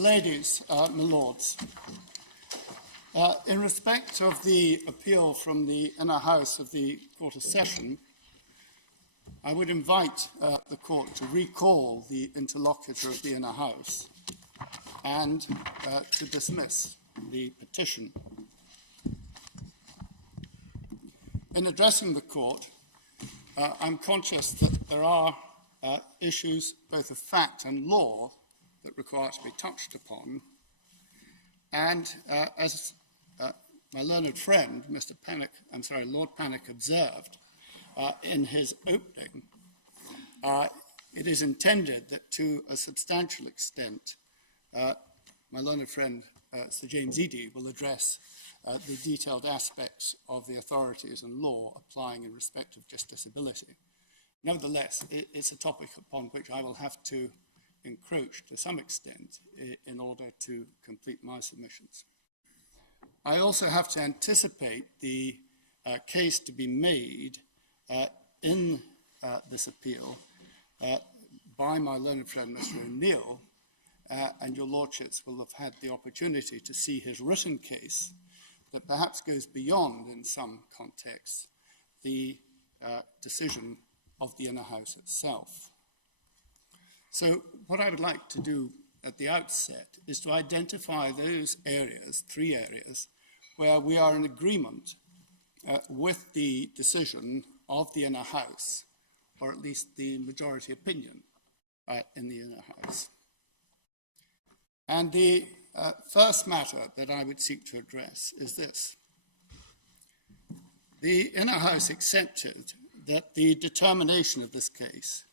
Ladies, my lords, in respect of the appeal from the Inner House of the Court of Session, I would invite the Court to recall the interlocutor of the Inner House and to dismiss the petition. In addressing the Court, I'm conscious that there are issues both of fact and law that require to be touched upon. And as my learned friend, Lord Pannick, observed in his opening, it is intended that to a substantial extent, my learned friend, Sir James Eadie, will address the detailed aspects of the authorities and law applying in respect of justiciability. Nevertheless, it's a topic upon which I will have to encroach to some extent in order to complete my submissions. I also have to anticipate the case to be made in this appeal by my learned friend, Mr. O'Neill, and your lordships will have had the opportunity to see his written case that perhaps goes beyond, in some contexts, the decision of the Inner House itself. So what I would like to do at the outset is to identify those areas, 3 areas, where we are in agreement with the decision of the Inner House, or at least the majority opinion in the Inner House. And the first matter that I would seek to address is this. The Inner House accepted that the determination of this case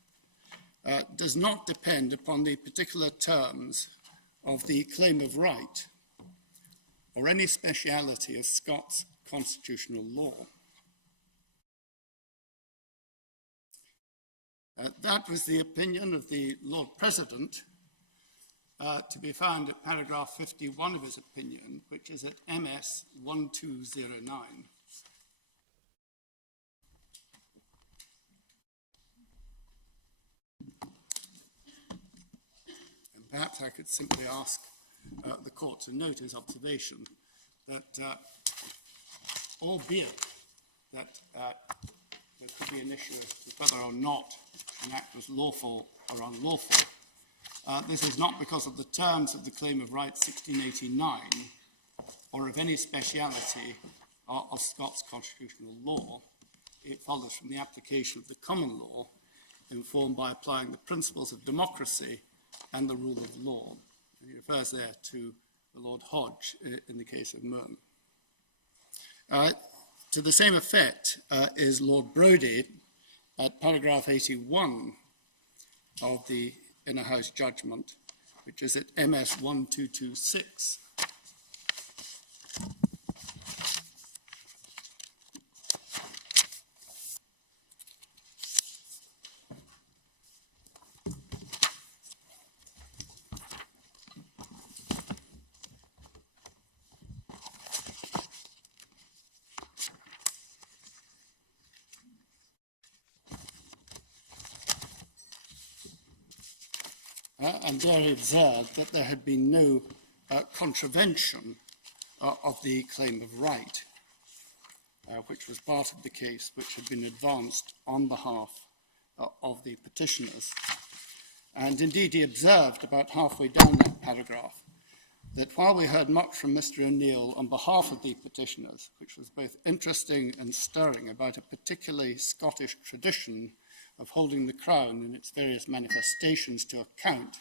does not depend upon the particular terms of the claim of right or any speciality of Scots constitutional law. That was the opinion of the Lord President, to be found at paragraph 51 of his opinion, which is at MS 1209. And perhaps I could simply ask the Court to note his observation that, albeit that there could be an issue as to whether or not an act was lawful or unlawful, this is not because of the terms of the Claim of Right 1689 or of any speciality of Scots constitutional law. It follows from the application of the common law, informed by applying the principles of democracy and the rule of law. And he refers there to the Lord Hodge in the case of Mearn. To the same effect is Lord Brodie at paragraph 81 of the Inner House judgment, which is at MS 1226. And there he observed that there had been no contravention of the claim of right, which was part of the case which had been advanced on behalf of the petitioners. And indeed he observed about halfway down that paragraph that while we heard much from Mr. O'Neill on behalf of the petitioners, which was both interesting and stirring about a particularly Scottish tradition of holding the Crown in its various manifestations to account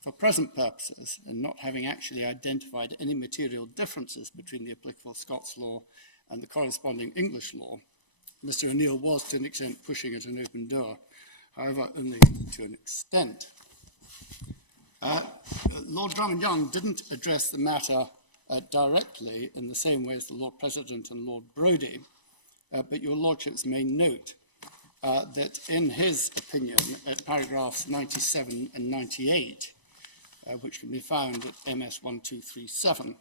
for present purposes and not having actually identified any material differences between the applicable Scots law and the corresponding English law, Mr. O'Neill was to an extent pushing at an open door, however only to an extent. Lord Drummond-Young didn't address the matter directly in the same way as the Lord President and Lord Brodie, but your lordships may note that in his opinion at paragraphs 97 and 98, which can be found at MS 1237,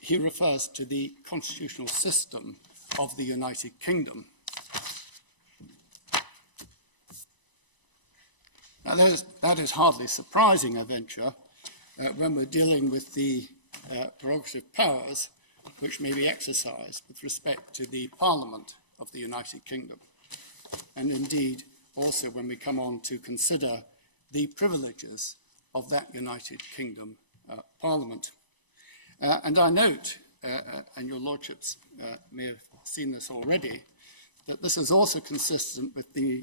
he refers to the constitutional system of the United Kingdom. Now, that is hardly surprising, I venture, when we're dealing with the prerogative powers which may be exercised with respect to the Parliament of the United Kingdom, and indeed also when we come on to consider the privileges of that United Kingdom Parliament. And I note, and your Lordships may have seen this already, that this is also consistent with the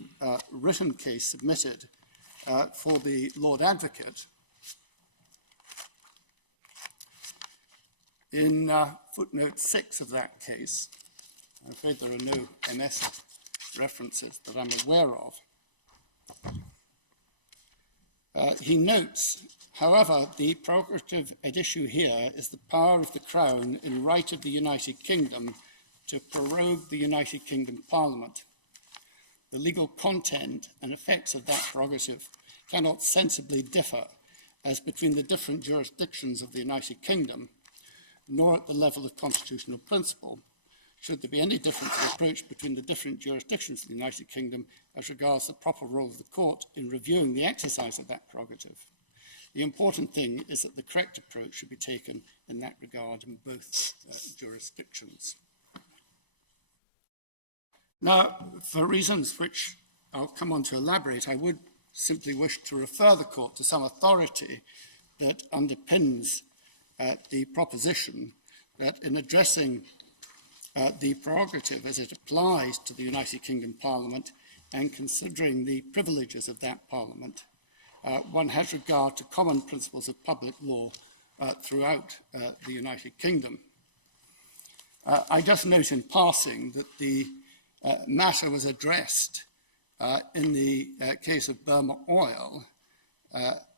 written case submitted for the Lord Advocate in footnote 6 of that case. I'm afraid there are no MS references that I'm aware of. He notes, however, the prerogative at issue here is the power of the Crown in right of the United Kingdom to prorogue the United Kingdom Parliament. The legal content and effects of that prerogative cannot sensibly differ as between the different jurisdictions of the United Kingdom, nor at the level of constitutional principle, should there be any difference of approach between the different jurisdictions of the United Kingdom as regards the proper role of the court in reviewing the exercise of that prerogative. The important thing is that the correct approach should be taken in that regard in both jurisdictions. Now, for reasons which I'll come on to elaborate, I would simply wish to refer the court to some authority that underpins the proposition that in addressing the prerogative as it applies to the United Kingdom Parliament and considering the privileges of that Parliament, one has regard to common principles of public law throughout the United Kingdom. I just note in passing that the matter was addressed in the case of Burma Oil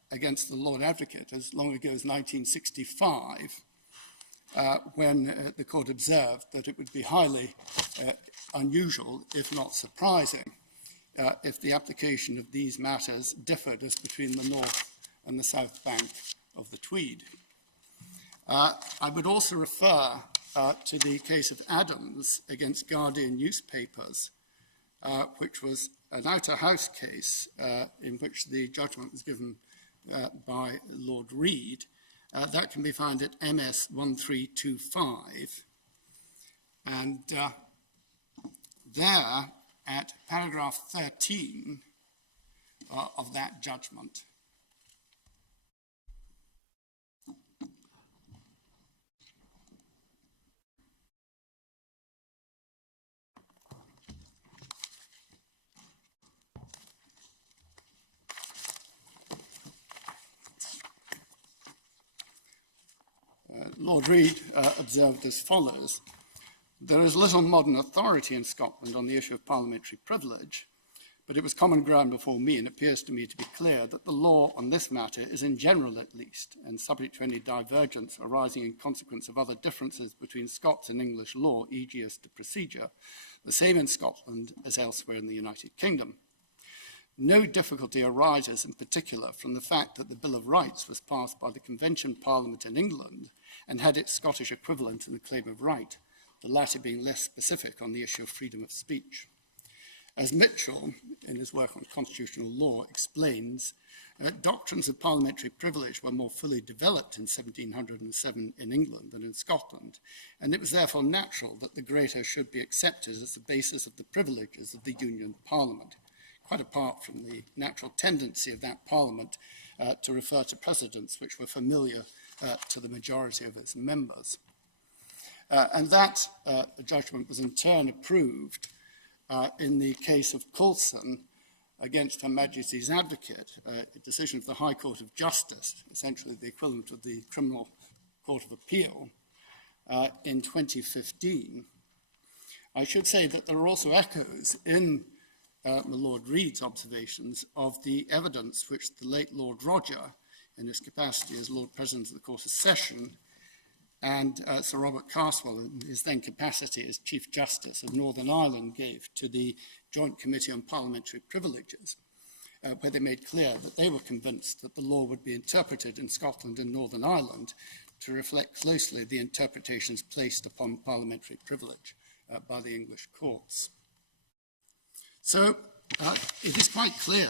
against the Lord Advocate as long ago as 1965, when the court observed that it would be highly unusual, if not surprising, if the application of these matters differed as between the north and the south bank of the Tweed. I would also refer to the case of Adams against Guardian newspapers, which was an outer house case in which the judgment was given by Lord Reed. That can be found at MS 1325. And there, at paragraph 13 of that judgment, Lord Reed observed as follows: there is little modern authority in Scotland on the issue of parliamentary privilege, but it was common ground before me, and appears to me to be clear that the law on this matter is in general at least, and subject to any divergence arising in consequence of other differences between Scots and English law, e.g. as to procedure, the same in Scotland as elsewhere in the United Kingdom. No difficulty arises in particular from the fact that the Bill of Rights was passed by the Convention Parliament in England and had its Scottish equivalent in the Claim of Right, the latter being less specific on the issue of freedom of speech. As Mitchell, in his work on constitutional law, explains, doctrines of parliamentary privilege were more fully developed in 1707 in England than in Scotland, and it was therefore natural that the greater should be accepted as the basis of the privileges of the Union Parliament, quite apart from the natural tendency of that Parliament to refer to precedents which were familiar to the majority of its members. And that judgment was in turn approved in the case of Coulson against Her Majesty's Advocate, a decision of the High Court of Justice, essentially the equivalent of the Criminal Court of Appeal, in 2015. I should say that there are also echoes in Lord Reed's observations of the evidence which the late Lord Roger, in his capacity as Lord President of the Court of Session, and Sir Robert Carswell, in his then capacity as Chief Justice of Northern Ireland, gave to the Joint Committee on Parliamentary Privileges, where they made clear that they were convinced that the law would be interpreted in Scotland and Northern Ireland to reflect closely the interpretations placed upon parliamentary privilege by the English courts. So it is quite clear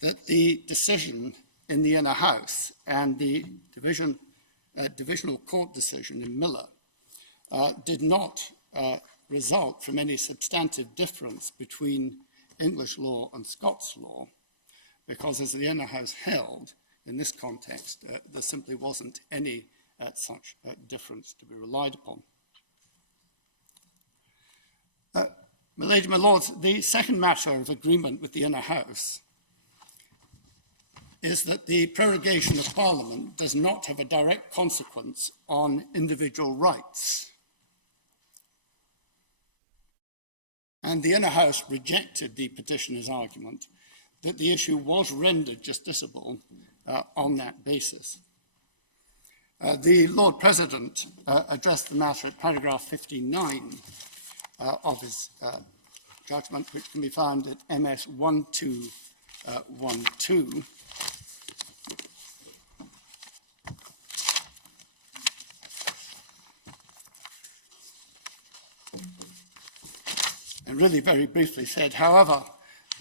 that the decision in the Inner House and the divisional court decision in Miller did not result from any substantive difference between English law and Scots law, because as the Inner House held, in this context, there simply wasn't any such difference to be relied upon. My Lady, my Lords, the second matter of agreement with the Inner House is that the prorogation of Parliament does not have a direct consequence on individual rights. And the Inner House rejected the petitioner's argument that the issue was rendered justiciable on that basis. The Lord President addressed the matter at paragraph 59 of his judgment, which can be found at MS 1212. And really very briefly said, however,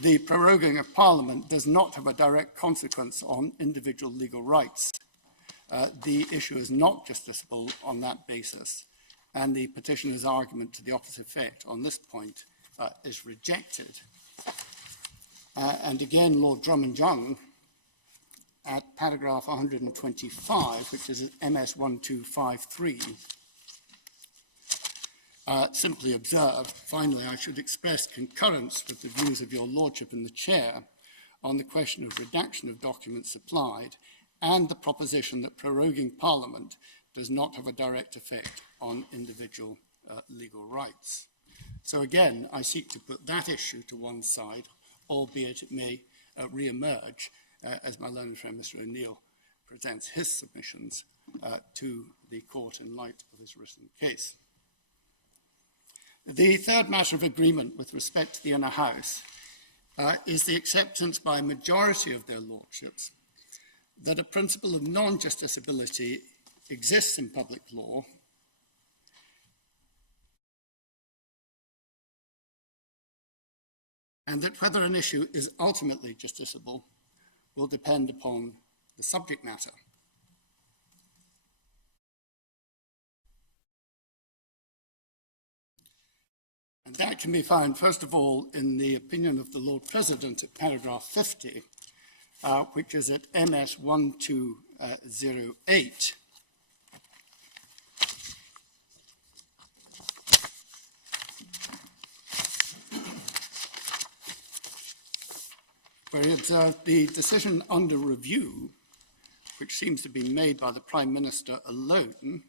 the proroguing of Parliament does not have a direct consequence on individual legal rights. The issue is not justiciable on that basis, and the petitioner's argument to the opposite effect on this point is rejected. And again, Lord Drummond-Young, at paragraph 125, which is at MS 1253, simply observed, finally, I should express concurrence with the views of your Lordship and the Chair on the question of redaction of documents supplied and the proposition that proroguing Parliament does not have a direct effect on individual legal rights. So again, I seek to put that issue to one side, albeit it may re-emerge as my learned friend Mr. O'Neill presents his submissions to the court in light of his written case. The third matter of agreement with respect to the Inner House is the acceptance by a majority of their lordships that a principle of non-justiciability exists in public law and that whether an issue is ultimately justiciable will depend upon the subject matter. And that can be found, first of all, in the opinion of the Lord President at paragraph 50, which is at MS 1208. Where he observed the decision under review, which seems to be made by the Prime Minister alone,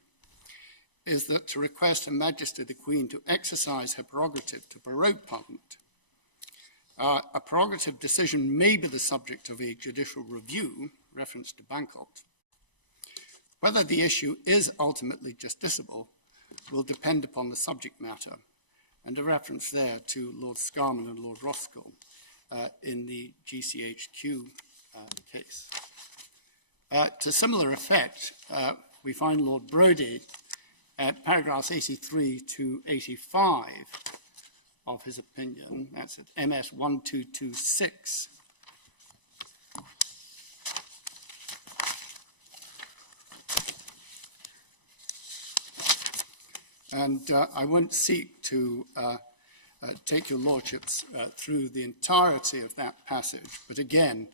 is that to request Her Majesty the Queen to exercise her prerogative to prorogue Parliament. A prerogative decision may be the subject of a judicial review, reference to Bangkok. Whether the issue is ultimately justiciable will depend upon the subject matter, and a reference there to Lord Scarman and Lord Rothschild in the GCHQ case. To similar effect, we find Lord Brodie at paragraphs 83 to 85 of his opinion, that's at MS 1226. And I won't seek to take your lordships through the entirety of that passage, but again,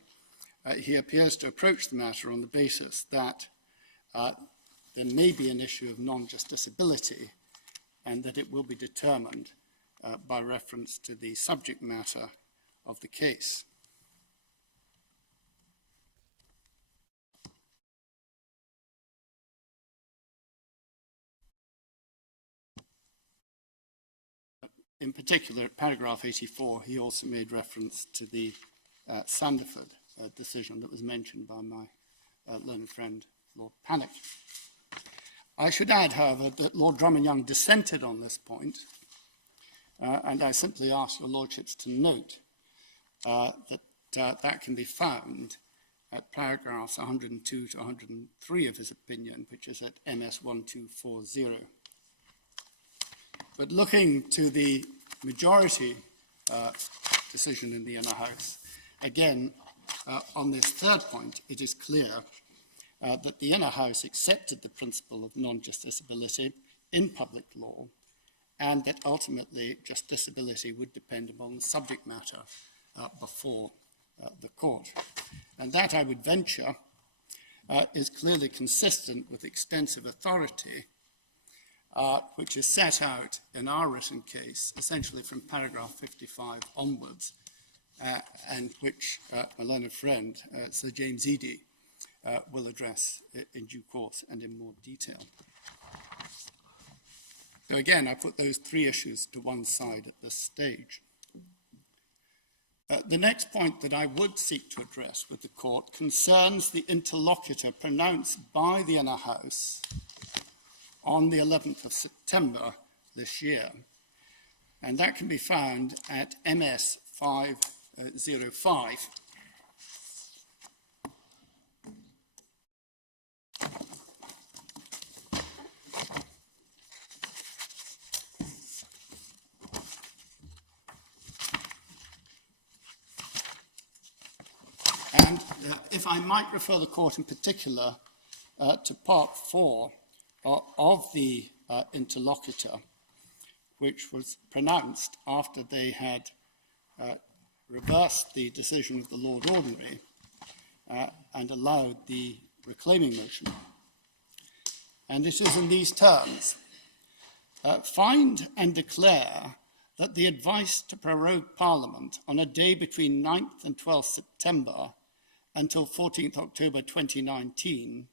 he appears to approach the matter on the basis that there may be an issue of non-justiciability and that it will be determined by reference to the subject matter of the case. In particular, at paragraph 84, he also made reference to the Sandiford decision that was mentioned by my learned friend, Lord Pannick. I should add, however, that Lord Drummond-Young dissented on this point, and I simply ask your lordships to note that that can be found at paragraphs 102 to 103 of his opinion, which is at MS 1240. But looking to the majority decision in the Inner House, again, on this third point, it is clear that the Inner House accepted the principle of non-justiciability in public law, and that ultimately justiciability would depend upon the subject matter before the court. And that, I would venture, is clearly consistent with extensive authority, which is set out in our written case, essentially from paragraph 55 onwards, and which my learned friend, Sir James Eadie, will address in due course and in more detail. So again, I put those three issues to one side at this stage. The next point that I would seek to address with the court concerns the interlocutor pronounced by the Inner House on the 11th of September this year. And that can be found at MS 505. And if I might refer the court in particular to part 4 of the interlocutor, which was pronounced after they had reversed the decision of the Lord Ordinary and allowed the reclaiming motion. And it is in these terms: find and declare that the advice to prorogue Parliament on a day between 9th and 12th September until 14th October 2019,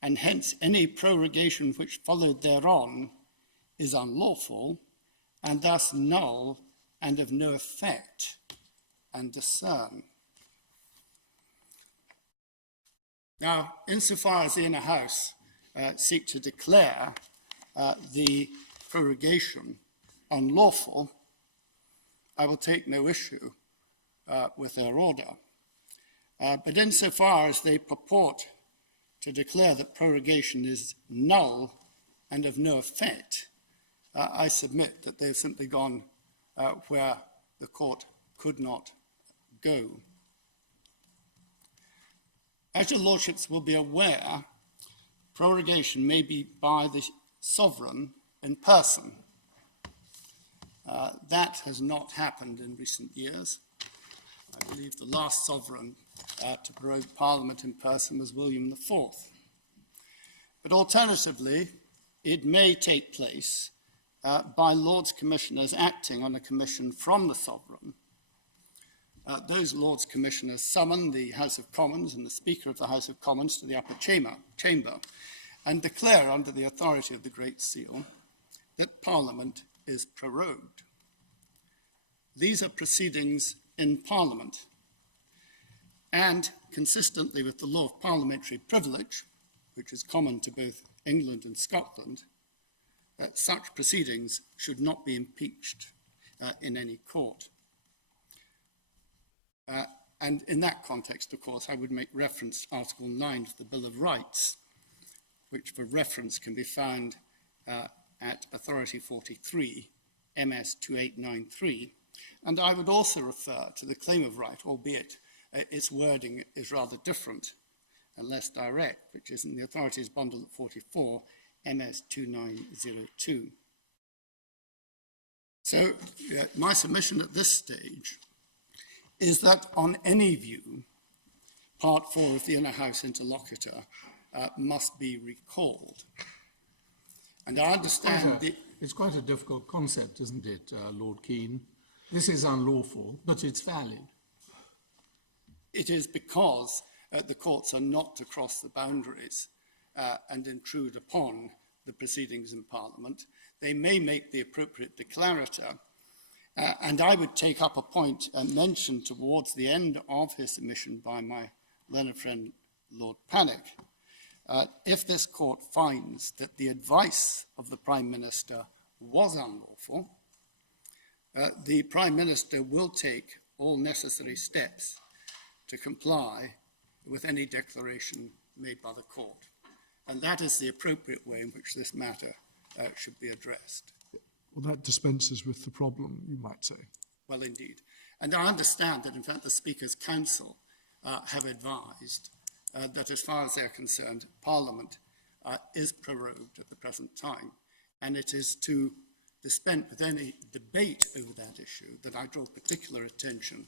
and hence any prorogation which followed thereon, is unlawful and thus null and of no effect, and discern. Now, insofar as the Inner House seek to declare the prorogation unlawful, I will take no issue with their order. But insofar as they purport to declare that prorogation is null and of no effect, I submit that they've simply gone where the court could not go. As your lordships will be aware, prorogation may be by the sovereign in person. That has not happened in recent years. I believe the last sovereign to prorogue Parliament in person was William IV. But alternatively, it may take place by Lords Commissioners acting on a commission from the sovereign. Those Lords Commissioners summon the House of Commons and the Speaker of the House of Commons to the upper chamber and declare under the authority of the Great Seal that Parliament is prorogued. These are proceedings in Parliament, and consistently with the law of parliamentary privilege, which is common to both England and Scotland, such proceedings should not be impeached in any court. And in that context, of course, I would make reference to Article 9 of the Bill of Rights, which for reference can be found at Authority 43, MS 2893. And I would also refer to the claim of right, albeit its wording is rather different and less direct, which is in the Authorities Bundle at 44, MS 2902. So my submission at this stage is that on any view, Part 4 of the Inner House interlocutor must be recalled. And I understand it's quite a difficult concept, isn't it, Lord Keane? This is unlawful, but it's valid. It is because the courts are not to cross the boundaries and intrude upon the proceedings in Parliament. They may make the appropriate declarator, and I would take up a point mentioned towards the end of his submission by my learned friend, Lord Pannick. If this court finds that the advice of the Prime Minister was unlawful, the Prime Minister will take all necessary steps to comply with any declaration made by the court. And that is the appropriate way in which this matter should be addressed. Well, that dispenses with the problem, you might say. Well, indeed. And I understand that, in fact, the Speaker's Council have advised that as far as they're concerned, Parliament is prorogued at the present time, and it is to dispense with any debate over that issue that I draw particular attention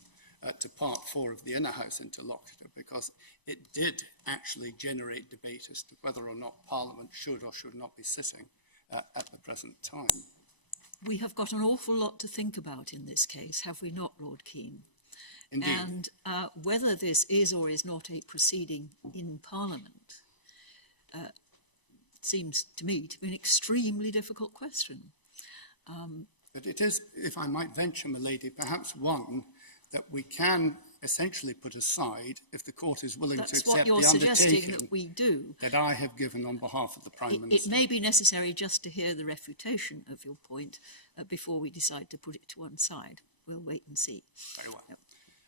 to Part 4 of the Inner House Interlocutor, because it did actually generate debate as to whether or not Parliament should or should not be sitting at the present time. We have got an awful lot to think about in this case, have we not, Lord Keane? Indeed. And whether this is or is not a proceeding in Parliament seems to me to be an extremely difficult question. But it is, if I might venture, my lady, perhaps one that we can essentially put aside if the court is willing to accept the undertaking. That's what you're suggesting that we do. That I have given on behalf of the Prime Minister. It may be necessary just to hear the refutation of your point before we decide to put it to one side. We'll wait and see. Very well. Yep.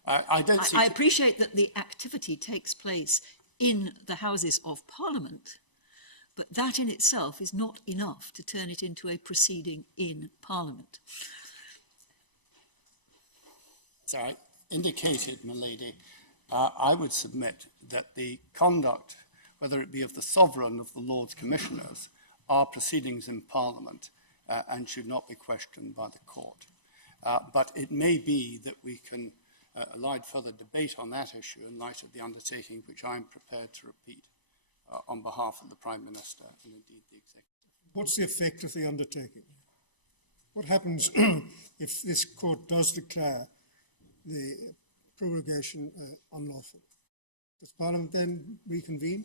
I I appreciate that the activity takes place in the Houses of Parliament, but that in itself is not enough to turn it into a proceeding in Parliament. As I indicated, my lady, I would submit that the conduct, whether it be of the Sovereign of the Lords Commissioners, are proceedings in Parliament and should not be questioned by the court. But it may be that we can allow further debate on that issue in light of the undertaking which I am prepared to repeat on behalf of the Prime Minister and indeed the Executive. What's the effect of the undertaking? What happens if this court does declare the prorogation unlawful? Does Parliament then reconvene?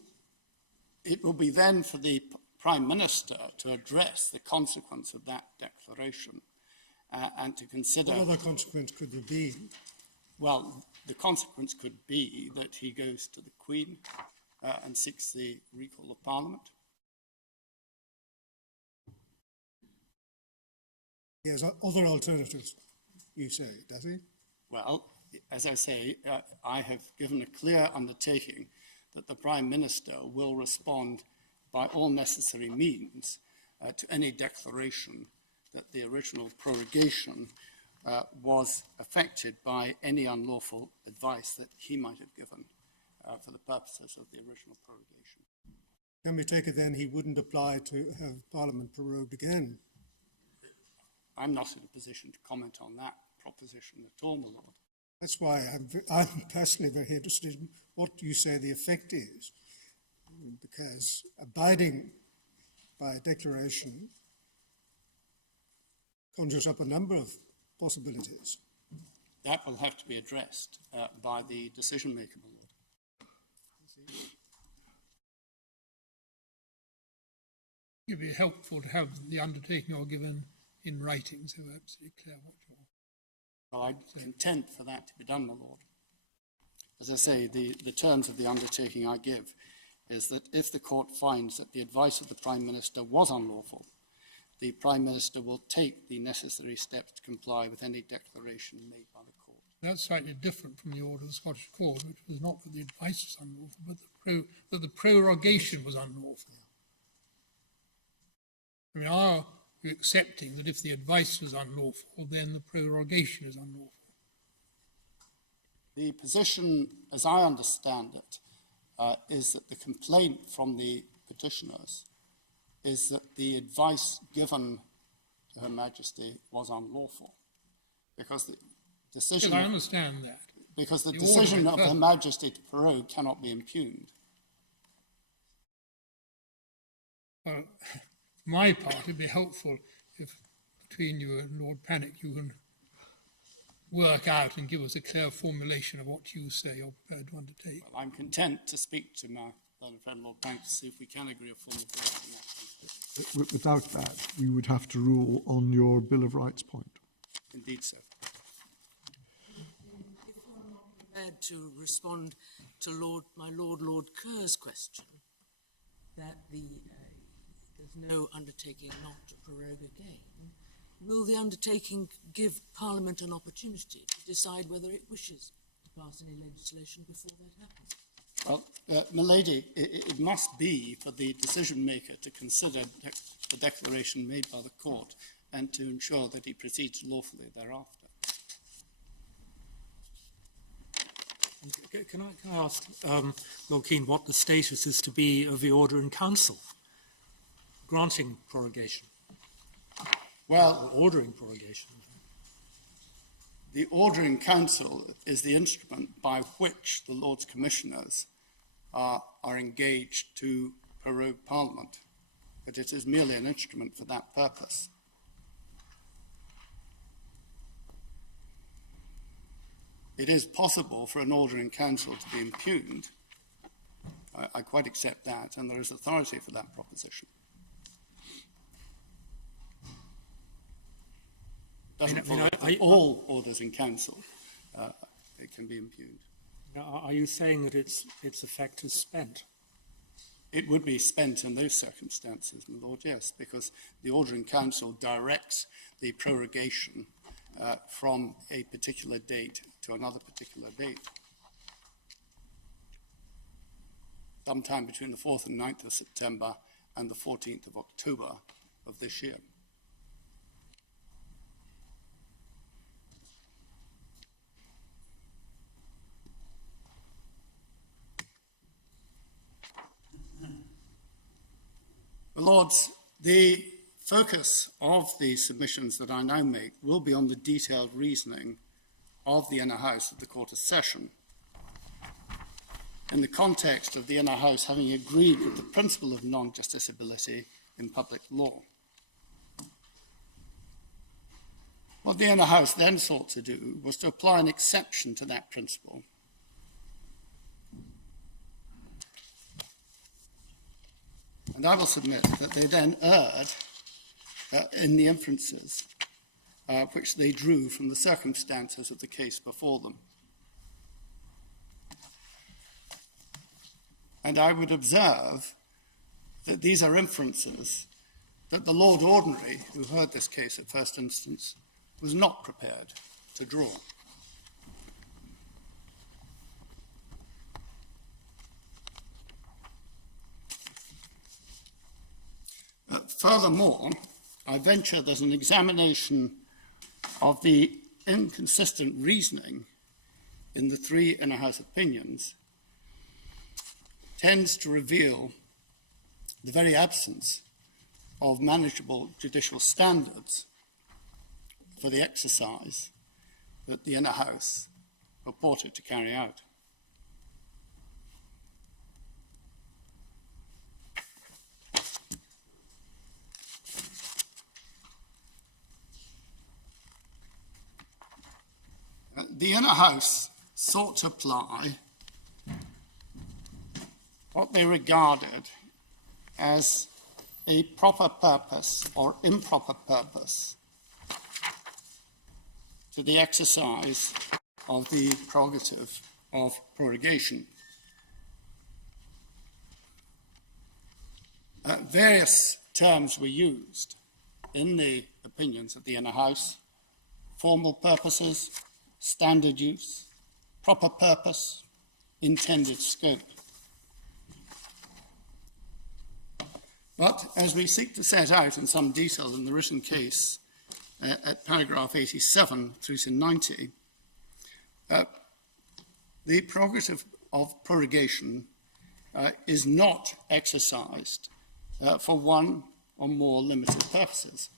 It will be then for the Prime Minister to address the consequence of that declaration and to consider... What other consequence could there be? Well, the consequence could be that he goes to the Queen and seeks the recall of Parliament. He has other alternatives, you say, does he? Well, as I say, I have given a clear undertaking that the Prime Minister will respond by all necessary means to any declaration that the original prorogation was affected by any unlawful advice that he might have given for the purposes of the original prorogation. Can we take it then he wouldn't apply to have Parliament prorogued again? I'm not in a position to comment on that proposition at all, my Lord. That's why I'm personally very interested in what you say the effect is, because abiding by a declaration conjures up a number of possibilities. That will have to be addressed by the decision maker, my Lord. It would be helpful to have the undertaking all given in writing, so we're absolutely clear what you're... Well, I'm content for that to be done, my Lord. As I say, the terms of the undertaking I give is that if the court finds that the advice of the Prime Minister was unlawful, the Prime Minister will take the necessary steps to comply with any declaration made by the court. That's slightly different from the order of the Scottish Court, which was not that the advice was unlawful, but that the prorogation was unlawful. I mean, are you accepting that if the advice was unlawful, then the prorogation is unlawful? The position, as I understand it, is that the complaint from the petitioners is that the advice given to Her Majesty was unlawful, because the decision... Yes, I understand that. Because the decision of Her Majesty to prorogue cannot be impugned. For my part, it would be helpful if between you and Lord Panic you can work out and give us a clear formulation of what you say you're prepared to undertake. Well, I'm content to speak to my learned friend Lord Panic to see if we can agree a formal version on that. Without that, we would have to rule on your Bill of Rights point. Indeed, sir. If I'm not prepared to respond to Lord Kerr's question, that there's no undertaking not to prorogue again, will the undertaking give Parliament an opportunity to decide whether it wishes to pass any legislation before that happens? Well, my lady, it must be for the decision maker to consider the declaration made by the court and to ensure that he proceeds lawfully thereafter. Can I ask Lord Keane what the status is to be of the order in council granting prorogation? Well, Or ordering prorogation. the order in council is the instrument by which the Lords Commissioners are engaged to prorogue Parliament, but it is merely an instrument for that purpose. It is possible for an order in council to be impugned. I quite accept that, and there is authority for that proposition. Doesn't follow that all orders in council it can be impugned. Are you saying that its effect is spent? It would be spent in those circumstances, my lord, yes, because the order in council directs the prorogation from a particular date to another particular date. Sometime between the 4th and 9th of September and the 14th of October of this year. Lords, the focus of the submissions that I now make will be on the detailed reasoning of the Inner House of the Court of Session in the context of the Inner House having agreed with the principle of non-justiciability in public law. What the Inner House then sought to do was to apply an exception to that principle. And I will submit that they then erred in the inferences which they drew from the circumstances of the case before them. And I would observe that these are inferences that the Lord Ordinary, who heard this case at first instance, was not prepared to draw. Furthermore, I venture that an examination of the inconsistent reasoning in the three Inner House opinions tends to reveal the very absence of manageable judicial standards for the exercise that the Inner House purported to carry out. The Inner House sought to apply what they regarded as a proper purpose or improper purpose to the exercise of the prerogative of prorogation. Various terms were used in the opinions of the Inner House: formal purposes, standard use, proper purpose, intended scope. But as we seek to set out in some detail in the written case at paragraph 87 through to 90, the prerogative of prorogation is not exercised for one or more limited purposes.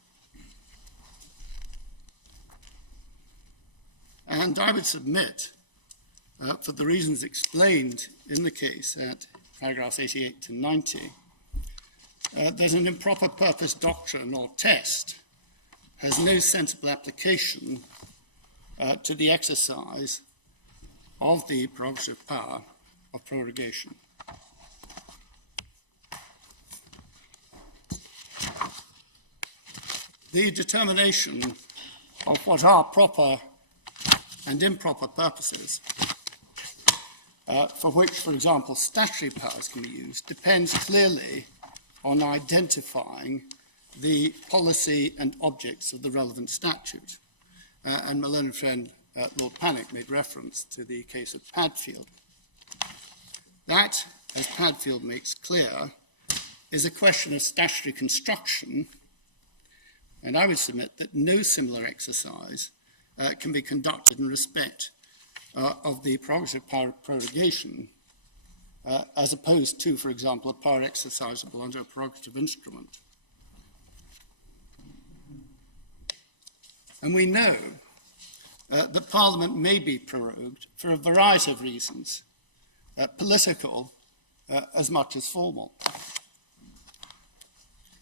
And I would submit, for the reasons explained in the case at paragraphs 88 to 90, that an improper purpose doctrine or test has no sensible application to the exercise of the prerogative power of prorogation. The determination of what are proper and improper purposes, for which, for example, statutory powers can be used, depends clearly on identifying the policy and objects of the relevant statute. And my learned friend, Lord Panic, made reference to the case of Padfield. That, as Padfield makes clear, is a question of statutory construction, and I would submit that no similar exercise can be conducted in respect of the prerogative power prorogation, as opposed to, for example, a power exercisable under a prerogative instrument. And we know that Parliament may be prorogued for a variety of reasons, political as much as formal.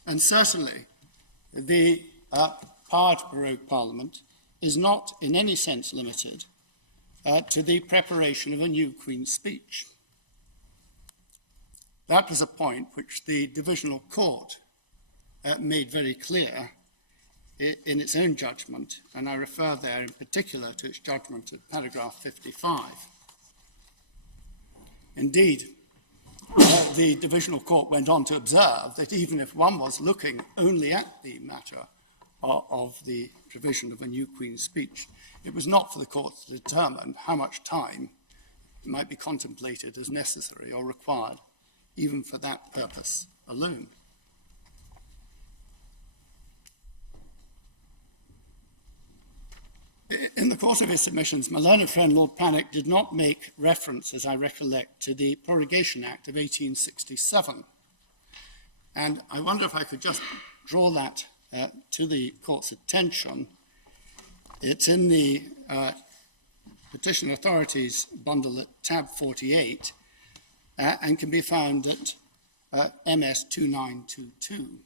And certainly, the power to prorogue Parliament is not in any sense limited to the preparation of a new Queen's speech. That was a point which the Divisional Court made very clear in its own judgment, and I refer there in particular to its judgment at paragraph 55. Indeed, the Divisional Court went on to observe that even if one was looking only at the matter of the provision of a new Queen's speech, it was not for the court to determine how much time might be contemplated as necessary or required, even for that purpose alone. In the course of his submissions, my learned friend Lord Panic did not make reference, as I recollect, to the Prorogation Act of 1867. And I wonder if I could just draw that to the court's attention. It's in the Petition Authorities bundle at tab 48 and can be found at MS 2922.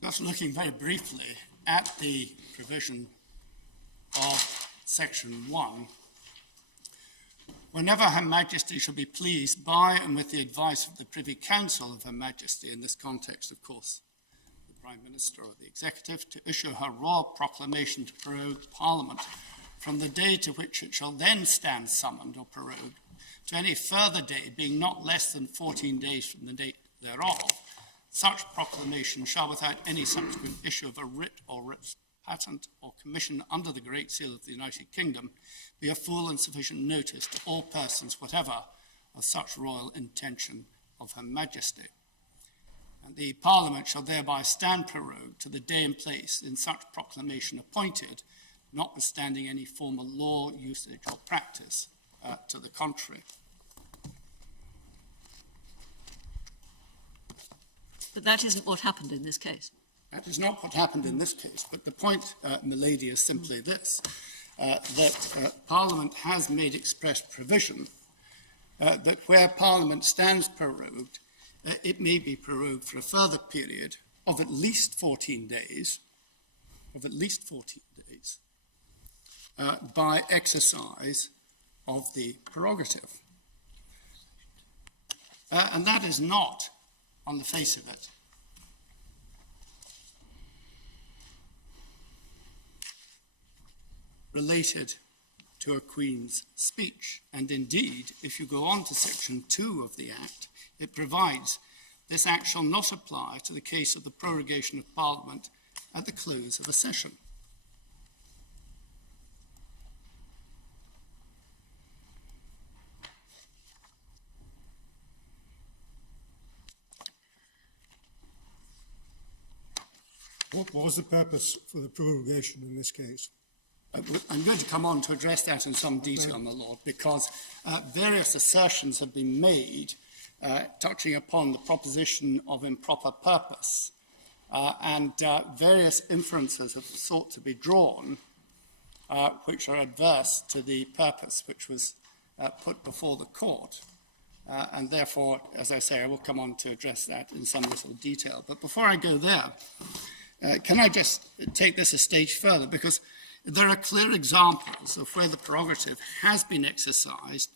Just looking very briefly at the provision of section 1, whenever Her Majesty shall be pleased by and with the advice of the Privy Council of Her Majesty, in this context, of course, the Prime Minister or the Executive, to issue her royal proclamation to prorogue Parliament from the day to which it shall then stand summoned or prorogued to any further day being not less than 14 days from the date thereof, such proclamation shall, without any subsequent issue of a writ or writ patent or commission under the Great Seal of the United Kingdom, be a full and sufficient notice to all persons whatever of such royal intention of Her Majesty. And the Parliament shall thereby stand prorogued to the day and place in such proclamation appointed, notwithstanding any formal law, usage, or practice to the contrary. But that isn't what happened in this case. That is not what happened in this case, but the point, milady, is simply this, that Parliament has made express provision that where Parliament stands prorogued, it may be prorogued for a further period of at least 14 days, by exercise of the prerogative. And that is not, on the face of it, related to a Queen's speech. And indeed, if you go on to section 2 of the Act, it provides this Act shall not apply to the case of the prorogation of Parliament at the close of a session. What was the purpose for the prorogation in this case? I'm going to come on to address that in some detail, my Lord, because various assertions have been made touching upon the proposition of improper purpose, and various inferences have sought to be drawn which are adverse to the purpose which was put before the court. And therefore, as I say, I will come on to address that in some little detail. But before I go there, can I just take this a stage further? Because there are clear examples of where the prerogative has been exercised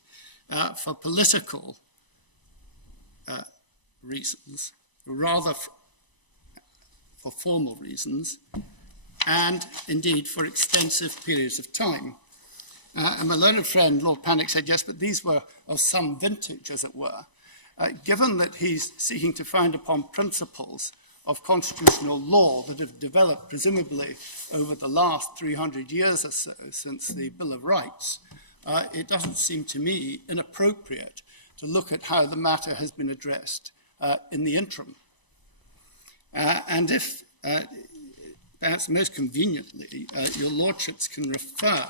for political reasons, rather for formal reasons, and indeed for extensive periods of time. And my learned friend, Lord Panic, said, yes, but these were of some vintage, as it were. given that he's seeking to found upon principles of constitutional law that have developed presumably over the last 300 years or so since the Bill of Rights, it doesn't seem to me inappropriate to look at how the matter has been addressed in the interim. And if, perhaps most conveniently, your lordships can refer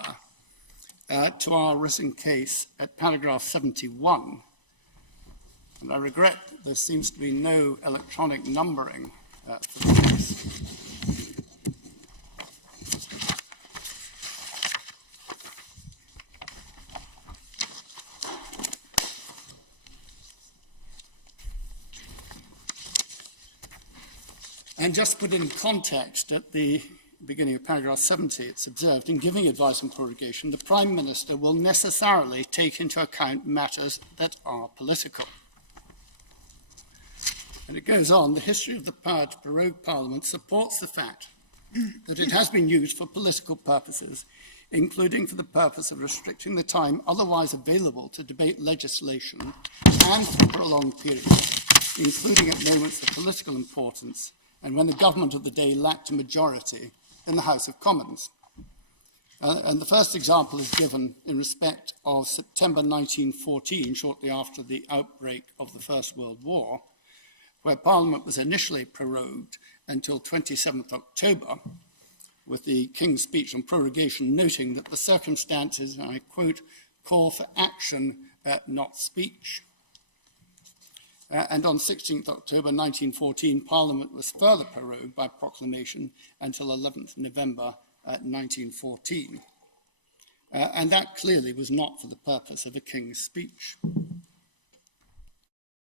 to our written case at paragraph 71. And I regret that there seems to be no electronic numbering for the case. And just put in context, at the beginning of paragraph 70, it's observed, in giving advice on prorogation, the Prime Minister will necessarily take into account matters that are political. And it goes on, the history of the power to prorogue Parliament supports the fact that it has been used for political purposes, including for the purpose of restricting the time otherwise available to debate legislation and for prolonged periods, including at moments of political importance and when the government of the day lacked a majority in the House of Commons. And the first example is given in respect of September 1914, shortly after the outbreak of the First World War, where Parliament was initially prorogued until 27th October, with the King's speech on prorogation noting that the circumstances, and I quote, call for action, not speech. And on 16th October 1914, Parliament was further prorogued by proclamation until 11th November 1914. And that clearly was not for the purpose of a King's speech.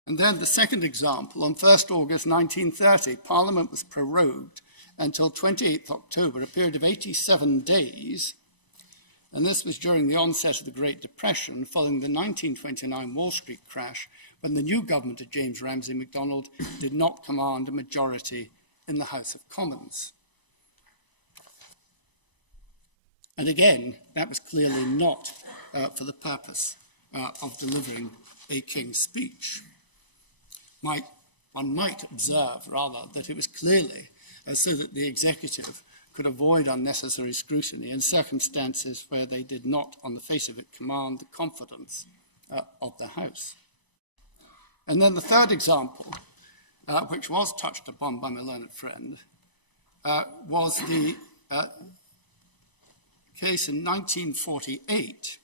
And then the second example, on 1st August 1930, Parliament was prorogued until 28th October, a period of 87 days. And this was during the onset of the Great Depression, following the 1929 Wall Street crash, when the new government of James Ramsay MacDonald did not command a majority in the House of Commons. And again, that was clearly not for the purpose of delivering a King's speech. One might observe, rather, that it was clearly so that the executive could avoid unnecessary scrutiny in circumstances where they did not, on the face of it, command the confidence of the House. And then the third example, which was touched upon by my learned friend, was the case in 1948,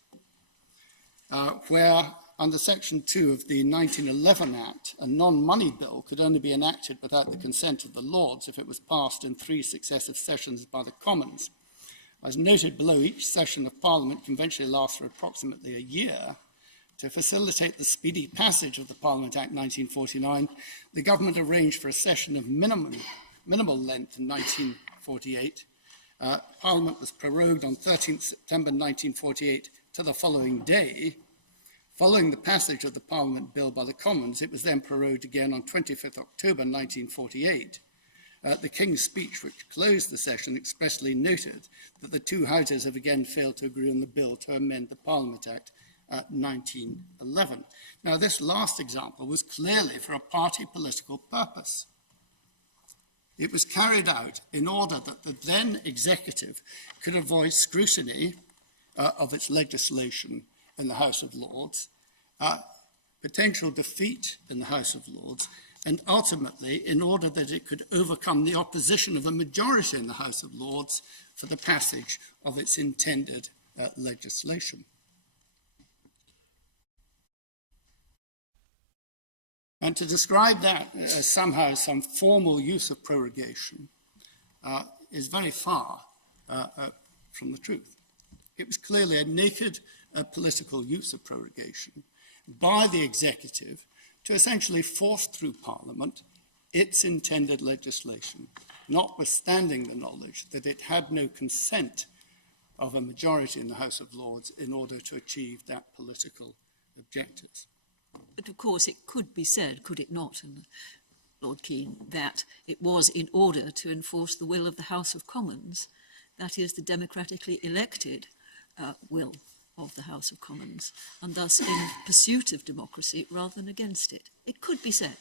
where under Section 2 of the 1911 Act, a non-money bill could only be enacted without the consent of the Lords if it was passed in 3 successive sessions by the Commons. As noted below, each session of Parliament conventionally lasts for approximately a year. To facilitate the speedy passage of the Parliament Act 1949, the government arranged for a session of minimal length in 1948. Parliament was prorogued on 13th September 1948 to the following day. Following the passage of the Parliament Bill by the Commons, it was then prorogued again on 25th October 1948. The King's speech, which closed the session, expressly noted that the two houses have again failed to agree on the bill to amend the Parliament Act 1911. Now, this last example was clearly for a party political purpose. It was carried out in order that the then executive could avoid scrutiny of its legislation in the House of Lords, potential defeat in the House of Lords, and ultimately in order that it could overcome the opposition of a majority in the House of Lords for the passage of its intended legislation. And to describe that as somehow some formal use of prorogation is very far from the truth. It was clearly a naked political use of prorogation by the executive to essentially force through Parliament its intended legislation, notwithstanding the knowledge that it had no consent of a majority in the House of Lords in order to achieve that political objectives. But of course it could be said, could it not, and Lord Keane, that it was in order to enforce the will of the House of Commons, that is the democratically elected will of the House of Commons, and thus in pursuit of democracy rather than against it. It could be said.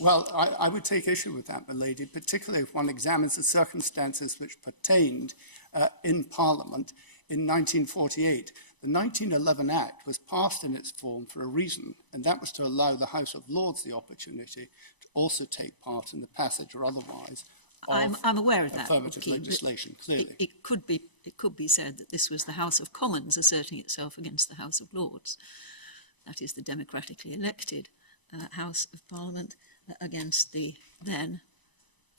Well, I would take issue with that, my lady, particularly if one examines the circumstances which pertained in Parliament in 1948. The 1911 Act was passed in its form for a reason, and that was to allow the House of Lords the opportunity to also take part in the passage or otherwise of I'm aware of that, affirmative Keane, but legislation, clearly. It could be said that this was the House of Commons asserting itself against the House of Lords. That is the democratically elected House of Parliament against the then,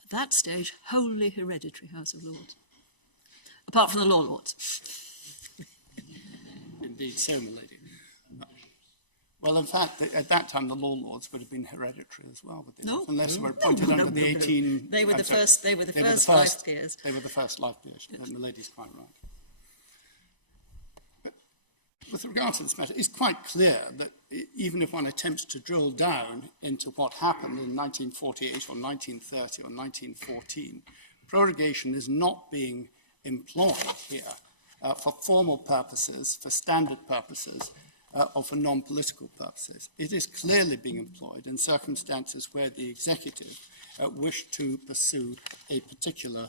at that stage, wholly hereditary House of Lords. Apart from the Law Lords. Indeed so, my lady. Well, in fact, at that time, the Law Lords would have been hereditary as well, would they? No. Unless they were appointed under the 18... They were the first life peers. They were the first life peers, and the lady's quite right. But with regard to this matter, it's quite clear that even if one attempts to drill down into what happened in 1948 or 1930 or 1914, prorogation is not being employed here for formal purposes, for standard purposes, or for non-political purposes. It is clearly being employed in circumstances where the executive wished to pursue a particular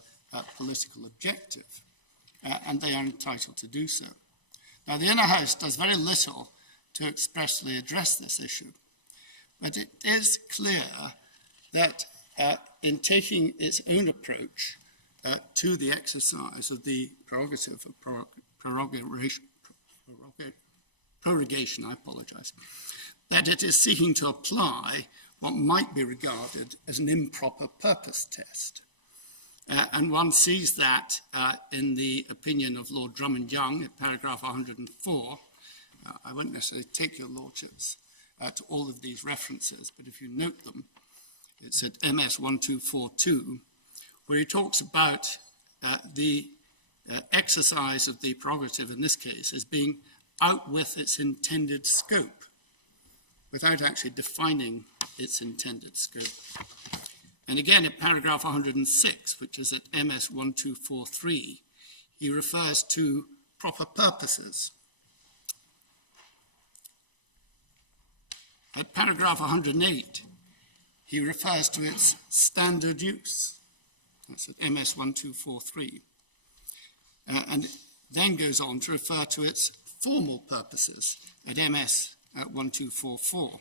political objective, and they are entitled to do so. Now, the Inner House does very little to expressly address this issue, but it is clear that in taking its own approach to the exercise of the prerogative of prorogation, I apologize, that it is seeking to apply what might be regarded as an improper purpose test. And one sees that in the opinion of Lord Drummond Young at paragraph 104. I won't necessarily take your lordships to all of these references, but if you note them, it's at MS 1242, where he talks about the exercise of the prerogative in this case as being out with its intended scope, without actually defining its intended scope. And again, at paragraph 106, which is at MS 1243, he refers to proper purposes. At paragraph 108, he refers to its standard use. That's at MS 1243. And then goes on to refer to its formal purposes at MS 1244.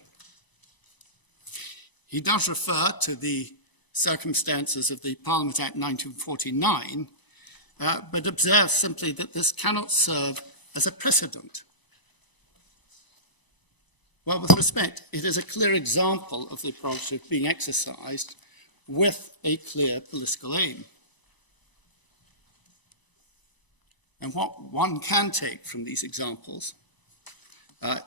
He does refer to the circumstances of the Parliament Act 1949, but observes simply that this cannot serve as a precedent. Well, with respect, it is a clear example of the prerogative being exercised with a clear political aim. And what one can take from these examples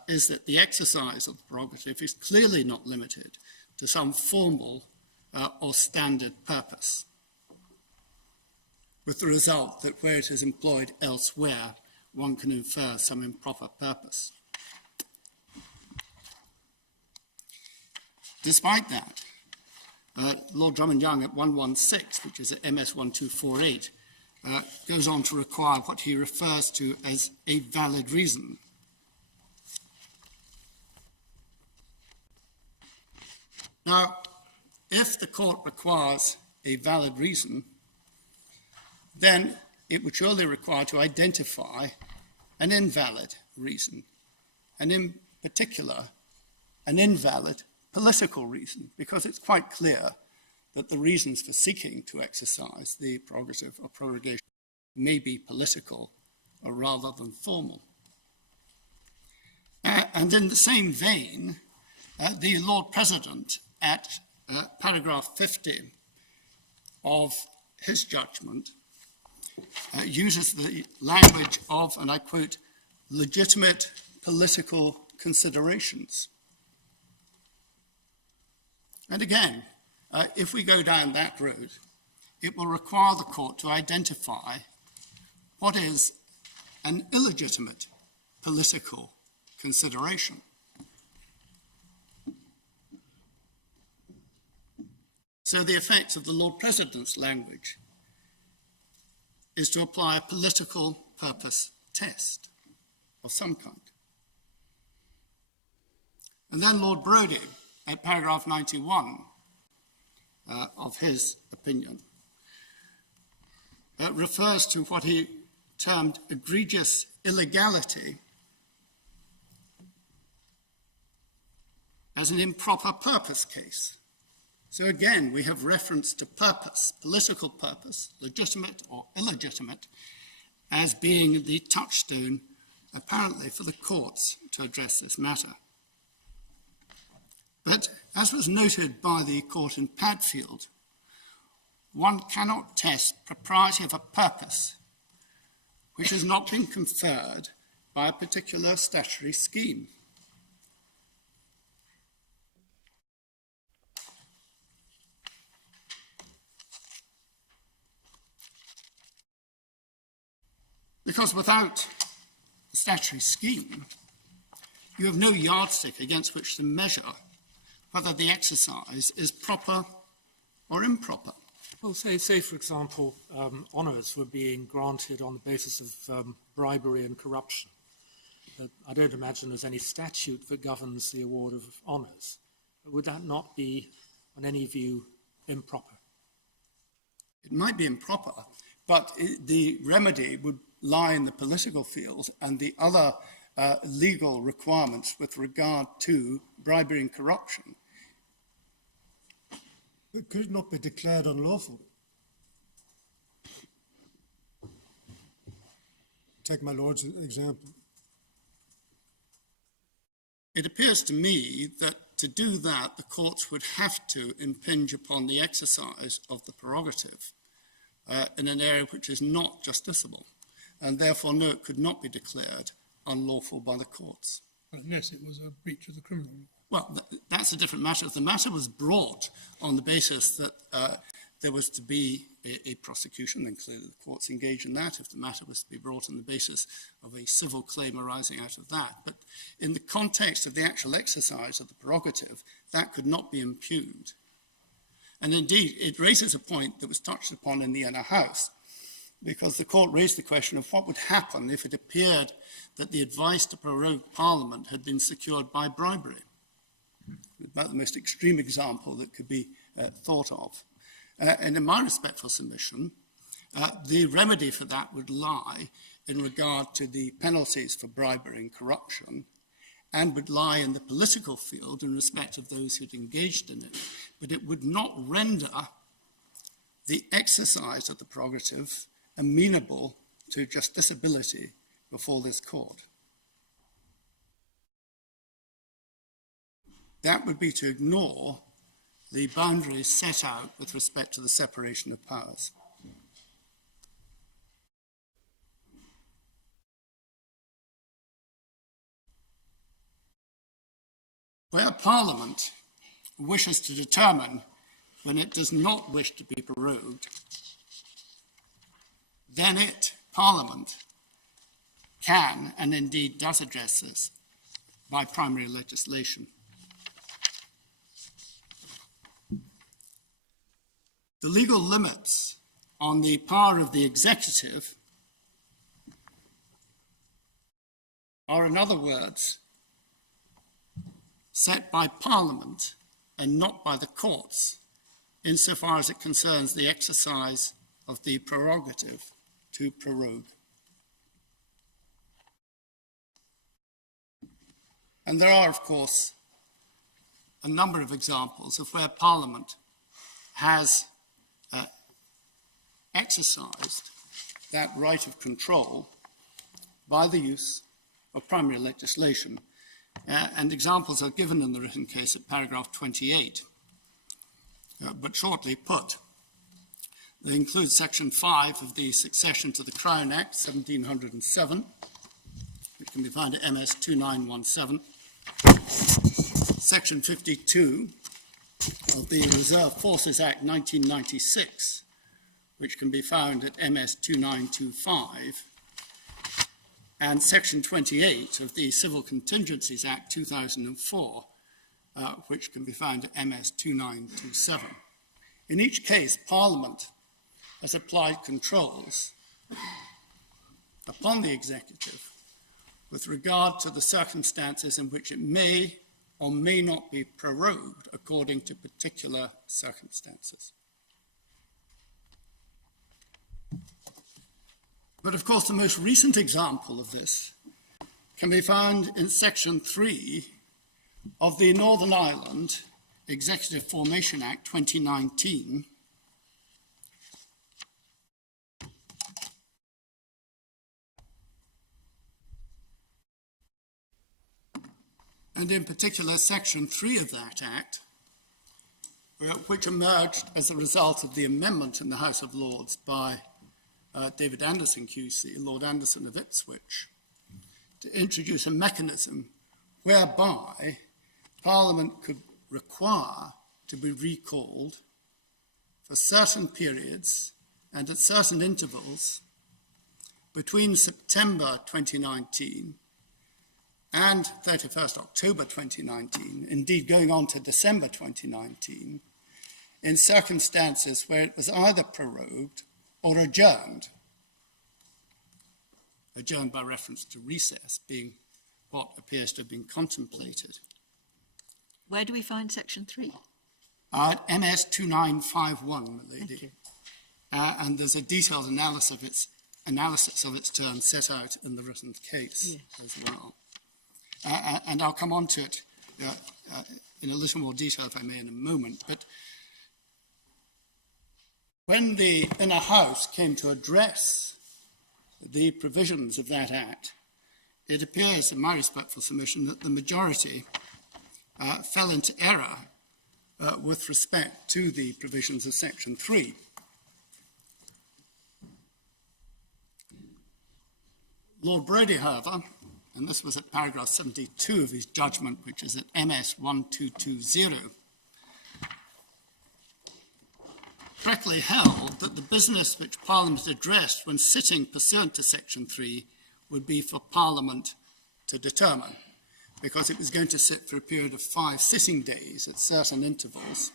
is that the exercise of the prerogative is clearly not limited to some formal or standard purpose, with the result that where it is employed elsewhere, one can infer some improper purpose. Despite that, Lord Drummond Young at 116, which is at MS 1248, goes on to require what he refers to as a valid reason. Now, if the court requires a valid reason, then it would surely require to identify an invalid reason, and in particular, an invalid political reason, because it's quite clear that the reasons for seeking to exercise the prerogative of prorogation may be political rather than formal. And in the same vein, the Lord President at paragraph 50 of his judgment uses the language of, and I quote, legitimate political considerations. And again, if we go down that road, it will require the court to identify what is an illegitimate political consideration. So the effect of the Lord President's language is to apply a political purpose test. of some kind. And then Lord Brodie, at paragraph 91 of his opinion, refers to what he termed egregious illegality as an improper purpose case. So again, we have reference to purpose, political purpose, legitimate or illegitimate, as being the touchstone, apparently, for the courts to address this matter. But as was noted by the court in Padfield, one cannot test propriety of a purpose which has not been conferred by a particular statutory scheme. Because without a statutory scheme, you have no yardstick against which to measure whether the exercise is proper or improper. Well, say for example, honours were being granted on the basis of bribery and corruption. I don't imagine there's any statute that governs the award of honours. Would that not be, on any view, improper? It might be improper, but the remedy would lie in the political field, and the other legal requirements with regard to bribery and corruption. It could not be declared unlawful. Take my Lord's example. It appears to me that to do that, the courts would have to impinge upon the exercise of the prerogative in an area which is not justiciable, and therefore, no, it could not be declared unlawful by the courts. Unless it was a breach of the criminal law. Well, that's a different matter. If the matter was brought on the basis that there was to be a prosecution, then clearly the courts engage in that. If the matter was to be brought on the basis of a civil claim arising out of that. But in the context of the actual exercise of the prerogative, that could not be impugned. And indeed, it raises a point that was touched upon in the Inner House, because the court raised the question of what would happen if it appeared that the advice to prorogue Parliament had been secured by bribery. About the most extreme example that could be thought of. And in my respectful submission, the remedy for that would lie in regard to the penalties for bribery and corruption, and would lie in the political field in respect of those who'd engaged in it. But it would not render the exercise of the prerogative amenable to justiciability before this court. That would be to ignore the boundaries set out with respect to the separation of powers. Where Parliament wishes to determine when it does not wish to be prorogued, then Parliament, can and indeed does address this by primary legislation. The legal limits on the power of the executive are, in other words, set by Parliament and not by the courts, insofar as it concerns the exercise of the prerogative to prorogue. And there are, of course, a number of examples of where Parliament has exercised that right of control by the use of primary legislation. And examples are given in the written case at paragraph 28. But shortly put, they include section 5 of the Succession to the Crown Act, 1707, which can be found at MS 2917. Section 52 of the Reserve Forces Act 1996, which can be found at MS 2925, and Section 28 of the Civil Contingencies Act 2004, which can be found at MS 2927. In each case, Parliament has applied controls upon the executive with regard to the circumstances in which it may or may not be prorogued according to particular circumstances. But of course, the most recent example of this can be found in Section 3 of the Northern Ireland Executive Formation Act 2019, and in particular Section 3 of that Act, which emerged as a result of the amendment in the House of Lords by David Anderson QC, Lord Anderson of Ipswich, to introduce a mechanism whereby Parliament could require to be recalled for certain periods and at certain intervals between September 2019 and 31st October 2019, indeed going on to December 2019, in circumstances where it was either prorogued or adjourned by reference to recess being what appears to have been contemplated. Where do we find Section 3? MS 2951, lady. Thank you. And there's a detailed analysis of its terms set out in the written case as well. And I'll come on to it in a little more detail, if I may, in a moment. But when the Inner House came to address the provisions of that Act, it appears, in my respectful submission, that the majority fell into error with respect to the provisions of Section 3. Lord Brodie, however, and this was at paragraph 72 of his judgment, which is at MS 1220, correctly held that the business which Parliament addressed when sitting pursuant to Section 3 would be for Parliament to determine, because it was going to sit for a period of 5 sitting days at certain intervals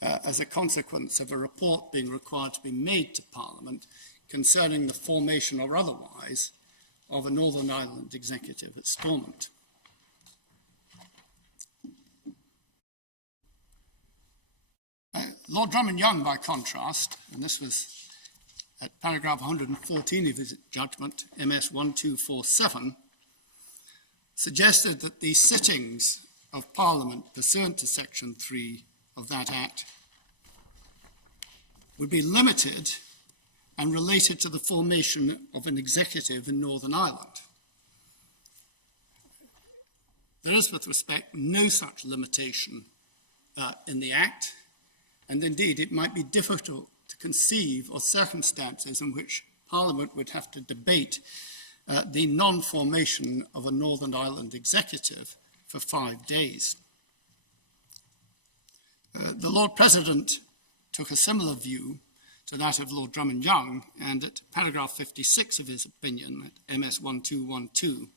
as a consequence of a report being required to be made to Parliament concerning the formation or otherwise of a Northern Ireland executive at Stormont. Lord Drummond-Young, by contrast, and this was at paragraph 114 of his judgment, MS 1247, suggested that the sittings of Parliament pursuant to Section 3 of that Act would be limited and related to the formation of an executive in Northern Ireland. There is, with respect, no such limitation in the Act, and indeed it might be difficult to conceive of circumstances in which Parliament would have to debate the non-formation of a Northern Ireland executive for 5 days. The Lord President took a similar view to that of Lord Drummond-Young, and at paragraph 56 of his opinion, at MS 1212,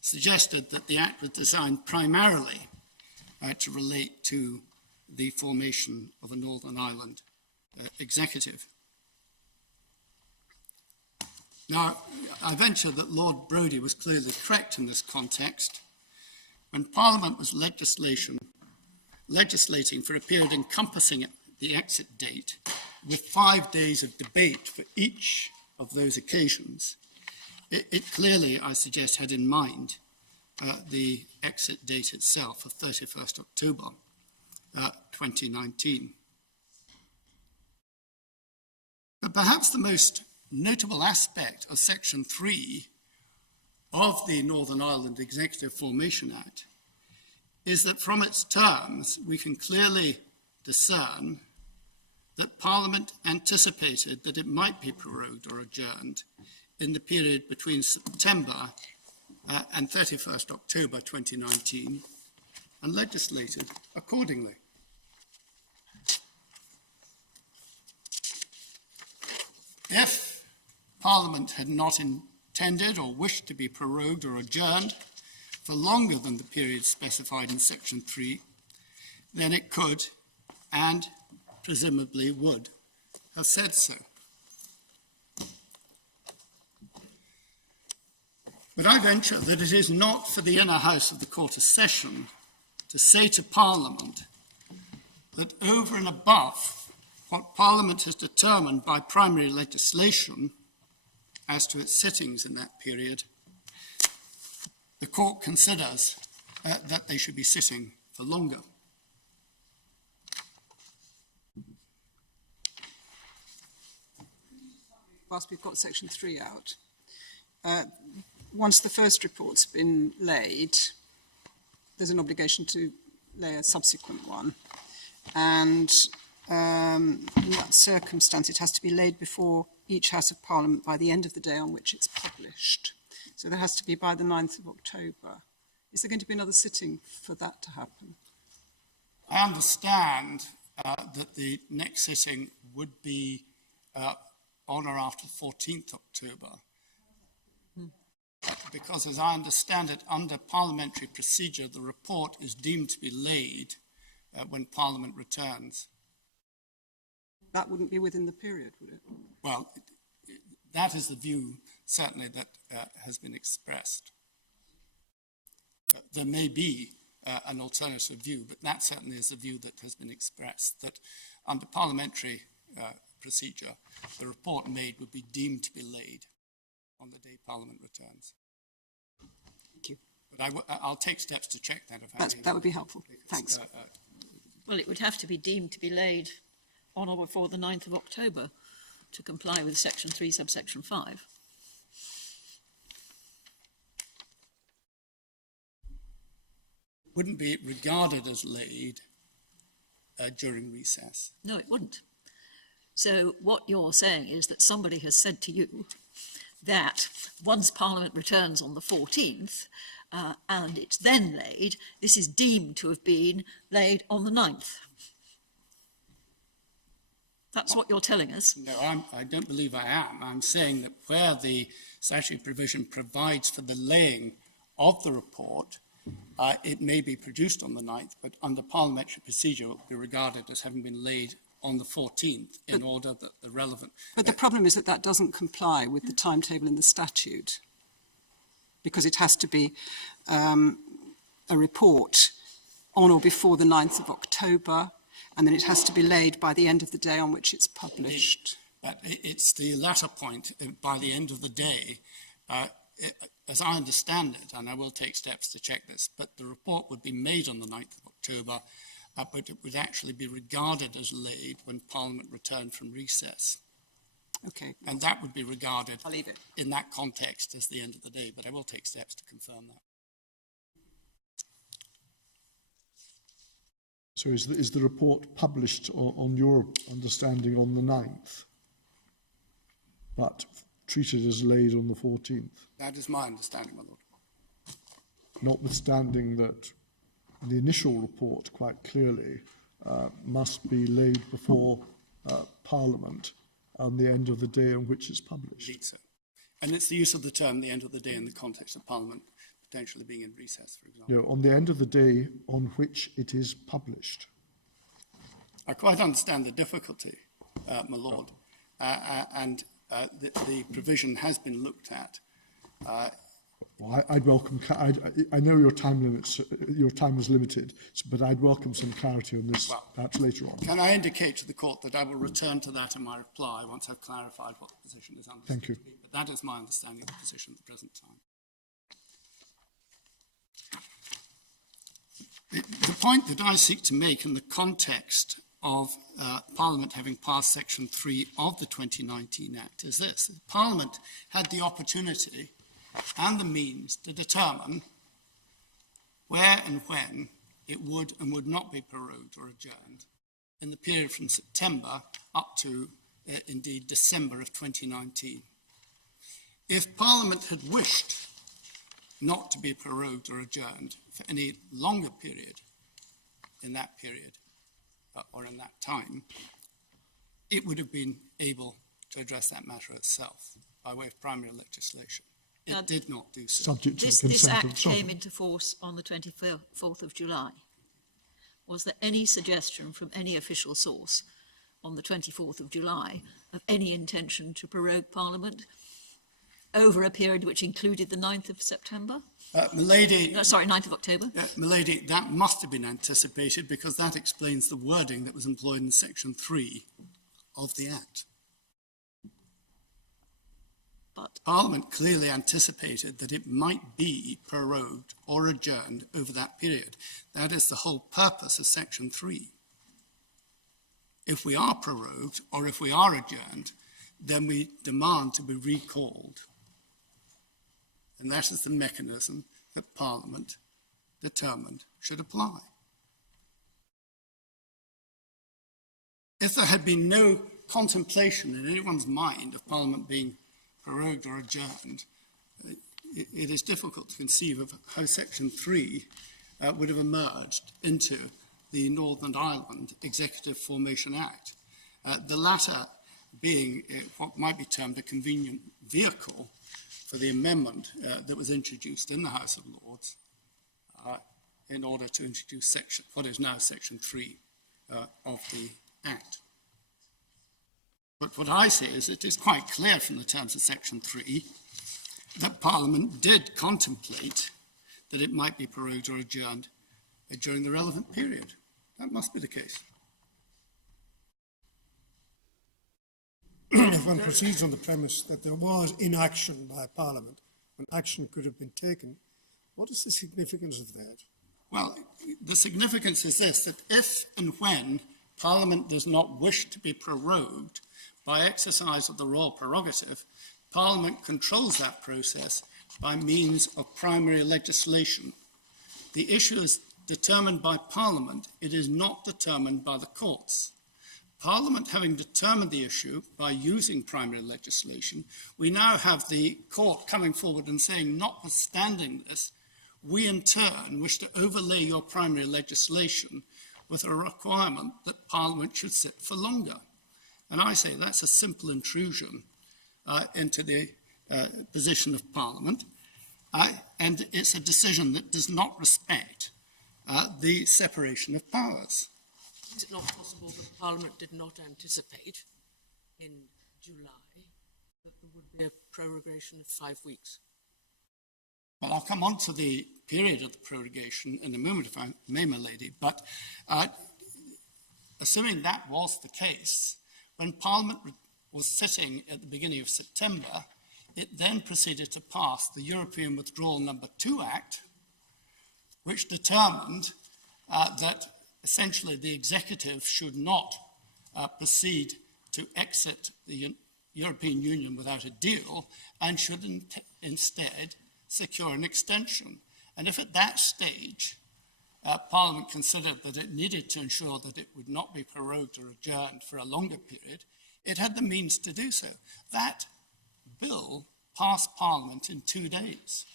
suggested that the Act was designed primarily to relate to the formation of a Northern Ireland executive. Now, I venture that Lord Brodie was clearly correct in this context. When Parliament was legislating for a period encompassing the exit date, with 5 days of debate for each of those occasions, it clearly, I suggest, had in mind the exit date itself of 31st October 2019. But perhaps the most notable aspect of Section 3 of the Northern Ireland Executive Formation Act is that from its terms we can clearly discern that Parliament anticipated that it might be prorogued or adjourned in the period between September and 31st October 2019 and legislated accordingly. If Parliament had not intended or wished to be prorogued or adjourned for longer than the period specified in Section 3, then it could and presumably would have said so. But I venture that it is not for the inner house of the Court of Session to say to Parliament that over and above what Parliament has determined by primary legislation as to its sittings in that period, the Court considers that they should be sitting for longer. Whilst we've got section 3 out, once the first report's been laid, there's an obligation to lay a subsequent one. And in that circumstance, it has to be laid before each House of Parliament by the end of the day on which it's published. So there has to be by the 9th of October. Is there going to be another sitting for that to happen? I understand that the next sitting would be on or after 14th October. Because as I understand it, under parliamentary procedure, the report is deemed to be laid when Parliament returns. That wouldn't be within the period, would it? Well, that is the view, certainly, that has been expressed. There may be an alternative view, but that certainly is the view that has been expressed, that under parliamentary procedure, the report made would be deemed to be laid on the day Parliament returns. Thank you. But I'll take steps to check that. That would be helpful. Thanks. Well, it would have to be deemed to be laid on or before the 9th of October to comply with section 3, subsection 5. Wouldn't be regarded as laid during recess. No, it wouldn't. So what you're saying is that somebody has said to you that once Parliament returns on the 14th and it's then laid, this is deemed to have been laid on the 9th. That's what you're telling us. No, I don't believe I am. I'm saying that where the statutory provision provides for the laying of the report, it may be produced on the 9th, but under parliamentary procedure, it will be regarded as having been laid on the 14th in order that the relevant... But the problem is that that doesn't comply with the timetable in the statute, because it has to be a report on or before the 9th of October, and then it has to be laid by the end of the day on which it's published. But it's the latter point, by the end of the day, as I understand it, and I will take steps to check this, but the report would be made on the 9th of October, but it would actually be regarded as laid when Parliament returned from recess. Okay. And that would be regarded I'll leave it. in that context as the end of the day, but I will take steps to confirm that. So is the report published on your understanding on the 9th, but treated as laid on the 14th? That is my understanding, my Lord. Notwithstanding that the initial report quite clearly must be laid before Parliament on the end of the day on which it's published. Indeed so. And it's the use of the term the end of the day in the context of Parliament potentially being in recess, for example. You know, on the end of the day on which it is published. I quite understand the difficulty, my Lord, and the provision has been looked at. Well, I'd welcome. I know your time limits. Your time is limited, but I'd welcome some clarity on this perhaps later on. Can I indicate to the court that I will return to that in my reply once I've clarified what the position is understood? Thank you. But that is my understanding of the position at the present time. The point that I seek to make in the context of Parliament having passed Section 3 of the 2019 Act is this. Parliament had the opportunity and the means to determine where and when it would and would not be prorogued or adjourned in the period from September up to, indeed, December of 2019. If Parliament had wished not to be prorogued or adjourned for any longer period in that period or in that time, it would have been able to address that matter itself by way of primary legislation. It did not do so. Subject to the This consent of Act sovereign. came into force on the 24th of July. Was there any suggestion from any official source on the 24th of July of any intention to prorogue Parliament? over a period which included the 9th of September? Milady, Sorry, 9th of October. Milady, that must have been anticipated because that explains the wording that was employed in Section 3 of the Act. But Parliament clearly anticipated that it might be prorogued or adjourned over that period. That is the whole purpose of Section 3. If we are prorogued or if we are adjourned, then we demand to be recalled. And that is the mechanism that Parliament determined should apply. If there had been no contemplation in anyone's mind of Parliament being prorogued or adjourned, it is difficult to conceive of how Section 3 would have emerged into the Northern Ireland Executive Formation Act. The latter being what might be termed a convenient vehicle for the amendment that was introduced in the House of Lords in order to introduce what is now Section 3 of the Act. But what I say is it is quite clear from the terms of Section 3 that Parliament did contemplate that it might be prorogued or adjourned during the relevant period. That must be the case. If one proceeds on the premise that there was inaction by Parliament when action could have been taken, what is the significance of that? Well, the significance is this, that if and when Parliament does not wish to be prorogued by exercise of the royal prerogative, Parliament controls that process by means of primary legislation. The issue is determined by Parliament. It is not determined by the courts. Parliament having determined the issue by using primary legislation, we now have the court coming forward and saying, notwithstanding this, we in turn wish to overlay your primary legislation with a requirement that Parliament should sit for longer. And I say that's a simple intrusion into the position of Parliament, and it's a decision that does not respect the separation of powers. Is it not possible that Parliament did not anticipate in July that there would be a prorogation of 5 weeks? Well, I'll come on to the period of the prorogation in a moment, if I may, my lady, but assuming that was the case, when Parliament was sitting at the beginning of September, it then proceeded to pass the European Withdrawal No. 2 Act, which determined that essentially the executive should not proceed to exit the European Union without a deal and should instead secure an extension. And if at that stage Parliament considered that it needed to ensure that it would not be prorogued or adjourned for a longer period, it had the means to do so. That bill passed Parliament in 2 days.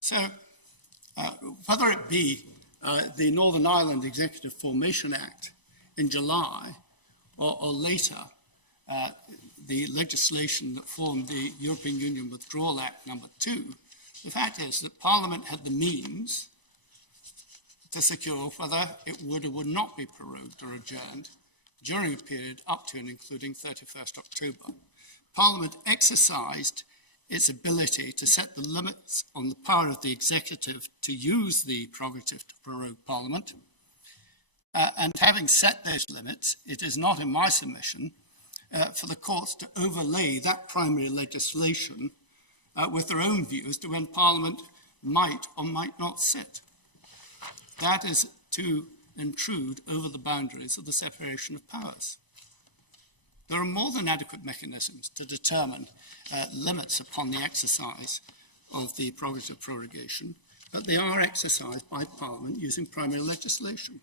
So whether it be the Northern Ireland Executive Formation Act in July or later, the legislation that formed the European Union Withdrawal Act No. 2, the fact is that Parliament had the means to secure whether it would or would not be prorogued or adjourned during a period up to and including 31st October. Parliament exercised its ability to set the limits on the power of the executive to use the prerogative to prorogue Parliament. And having set those limits, it is not in my submission for the courts to overlay that primary legislation with their own views to when Parliament might or might not sit. That is to intrude over the boundaries of the separation of powers. There are more than adequate mechanisms to determine limits upon the exercise of the prerogative prorogation, but they are exercised by Parliament using primary legislation.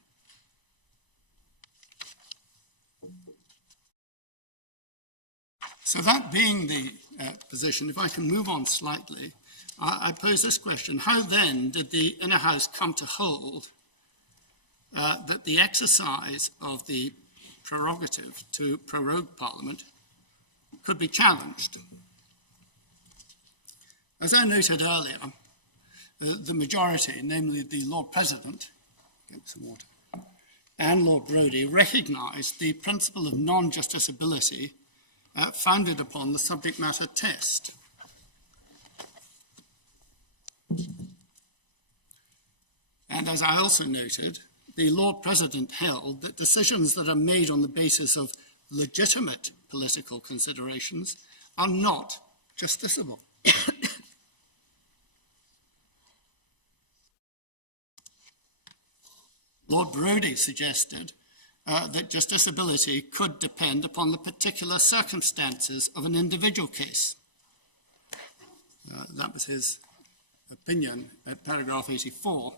So that being the position, if I can move on slightly, I pose this question. How then did the Inner House come to hold that the exercise of the prerogative to prorogue Parliament could be challenged? As I noted earlier, the majority, namely the Lord President, get some water, and Lord Brodie, recognised the principle of non-justiciability founded upon the subject matter test. And as I also noted, the Lord President held that decisions that are made on the basis of legitimate political considerations are not justiciable. Lord Brodie suggested that justiciability could depend upon the particular circumstances of an individual case. That was his opinion at paragraph 84,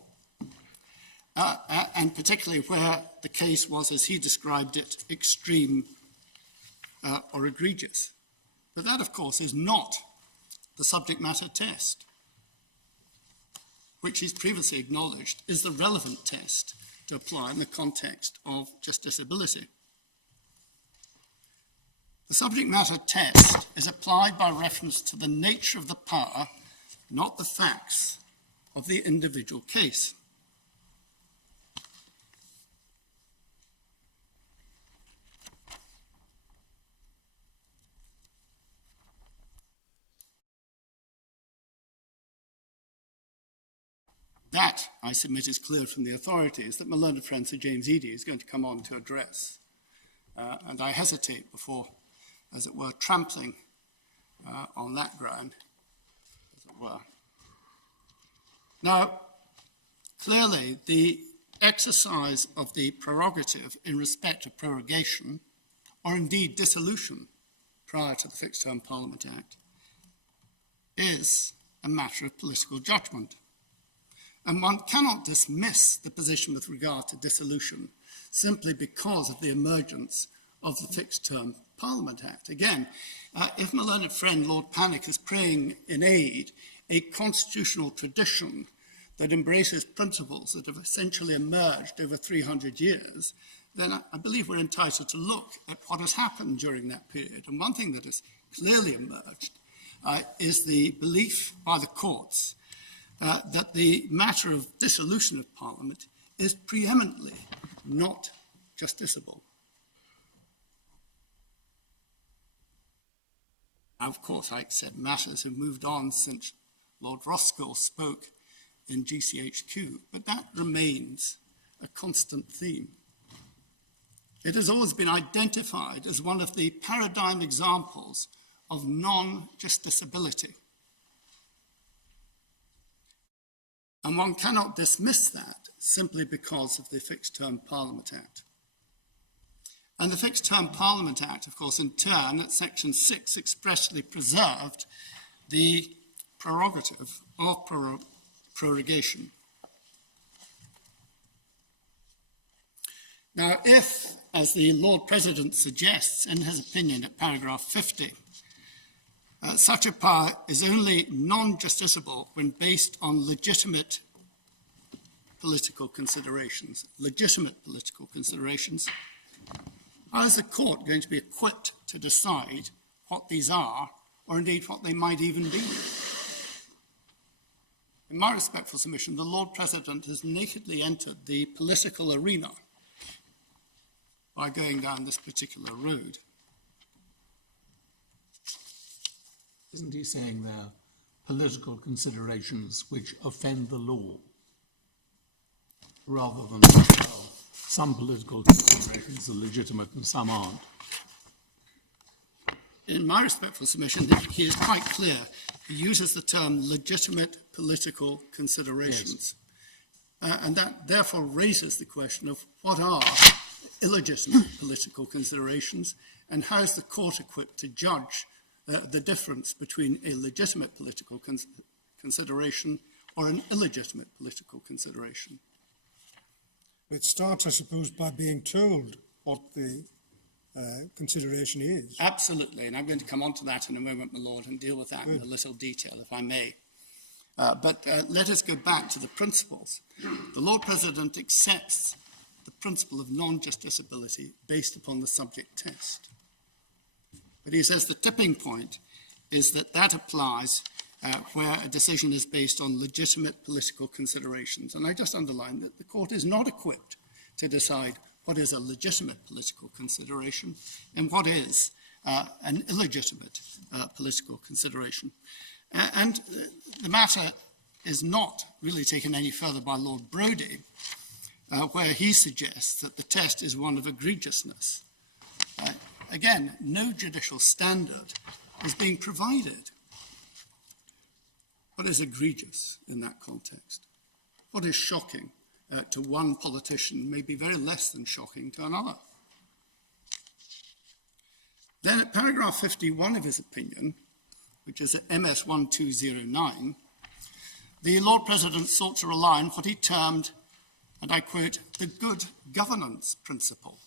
and particularly where the case was, as he described it, extreme or egregious. But that, of course, is not the subject matter test, which he's previously acknowledged is the relevant test to apply in the context of justiciability. The subject matter test is applied by reference to the nature of the power, not the facts of the individual case. That, I submit, is clear from the authorities that my learned friend Sir James Eadie is going to come on to address. And I hesitate before, as it were, trampling on that ground, as it were. Now, clearly, the exercise of the prerogative in respect of prorogation, or indeed dissolution prior to the Fixed Term Parliament Act, is a matter of political judgment. And one cannot dismiss the position with regard to dissolution simply because of the emergence of the Fixed Term Parliament Act. Again, if my learned friend Lord Panic is praying in aid a constitutional tradition that embraces principles that have essentially emerged over 300 years, then I believe we're entitled to look at what has happened during that period. And one thing that has clearly emerged is the belief by the courts that the matter of dissolution of Parliament is preeminently not justiciable. Now, of course, I accept matters have moved on since Lord Roscoe spoke in GCHQ, but that remains a constant theme. It has always been identified as one of the paradigm examples of non-justiciability. And one cannot dismiss that simply because of the Fixed Term Parliament Act. And the Fixed Term Parliament Act, of course, in turn, at Section 6, expressly preserved the prerogative of prorogation. Now, if, as the Lord President suggests in his opinion at paragraph 50, such a power is only non-justiciable when based on legitimate political considerations. How is the court going to be equipped to decide what these are, or indeed what they might even be? In my respectful submission, the Lord President has nakedly entered the political arena by going down this particular road. Isn't he saying there are political considerations which offend the law, rather than well, some political considerations are legitimate and some aren't? In my respectful submission, he is quite clear. He uses the term legitimate political considerations. Yes. And that therefore raises the question of what are illegitimate political considerations, and how is the court equipped to judge the difference between a legitimate political consideration or an illegitimate political consideration. It starts, I suppose, by being told what the consideration is. Absolutely, and I'm going to come on to that in a moment, my Lord, and deal with that in a little detail, if I may. But let us go back to the principles. The Lord President accepts the principle of non-justiciability based upon the subject test. But he says the tipping point is that that applies where a decision is based on legitimate political considerations. And I just underline that the court is not equipped to decide what is a legitimate political consideration and what is an illegitimate political consideration. And the matter is not really taken any further by Lord Brodie, where he suggests that the test is one of egregiousness. Again, no judicial standard is being provided. What is egregious in that context? What is shocking to one politician may be very less than shocking to another. Then at paragraph 51 of his opinion, which is at MS 1209, the Lord President sought to rely on what he termed, and I quote, the good governance principle.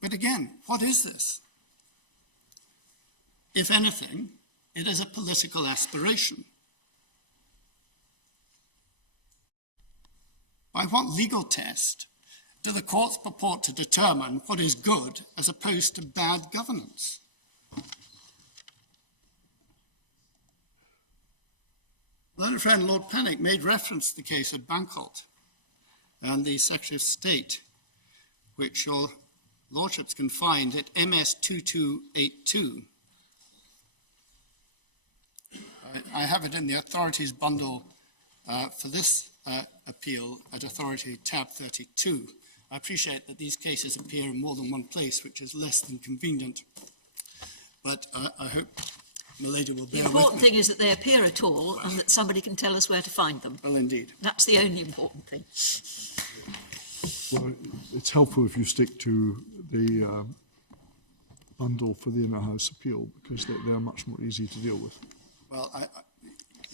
But again, what is this? If anything, it is a political aspiration. By what legal test do the courts purport to determine what is good as opposed to bad governance? Learned friend Lord Panic made reference to the case of Bankholt and the Secretary of State, which your lordships can find at MS 2282. I have it in the authorities bundle for this appeal at authority tab 32. I appreciate that these cases appear in more than one place, which is less than convenient, but I hope Milady will bear with me. The important thing is that they appear at all and that somebody can tell us where to find them. Well, indeed. That's the only important thing. Well, it's helpful if you stick to the bundle for the Inner House appeal, because they are much more easy to deal with. Well,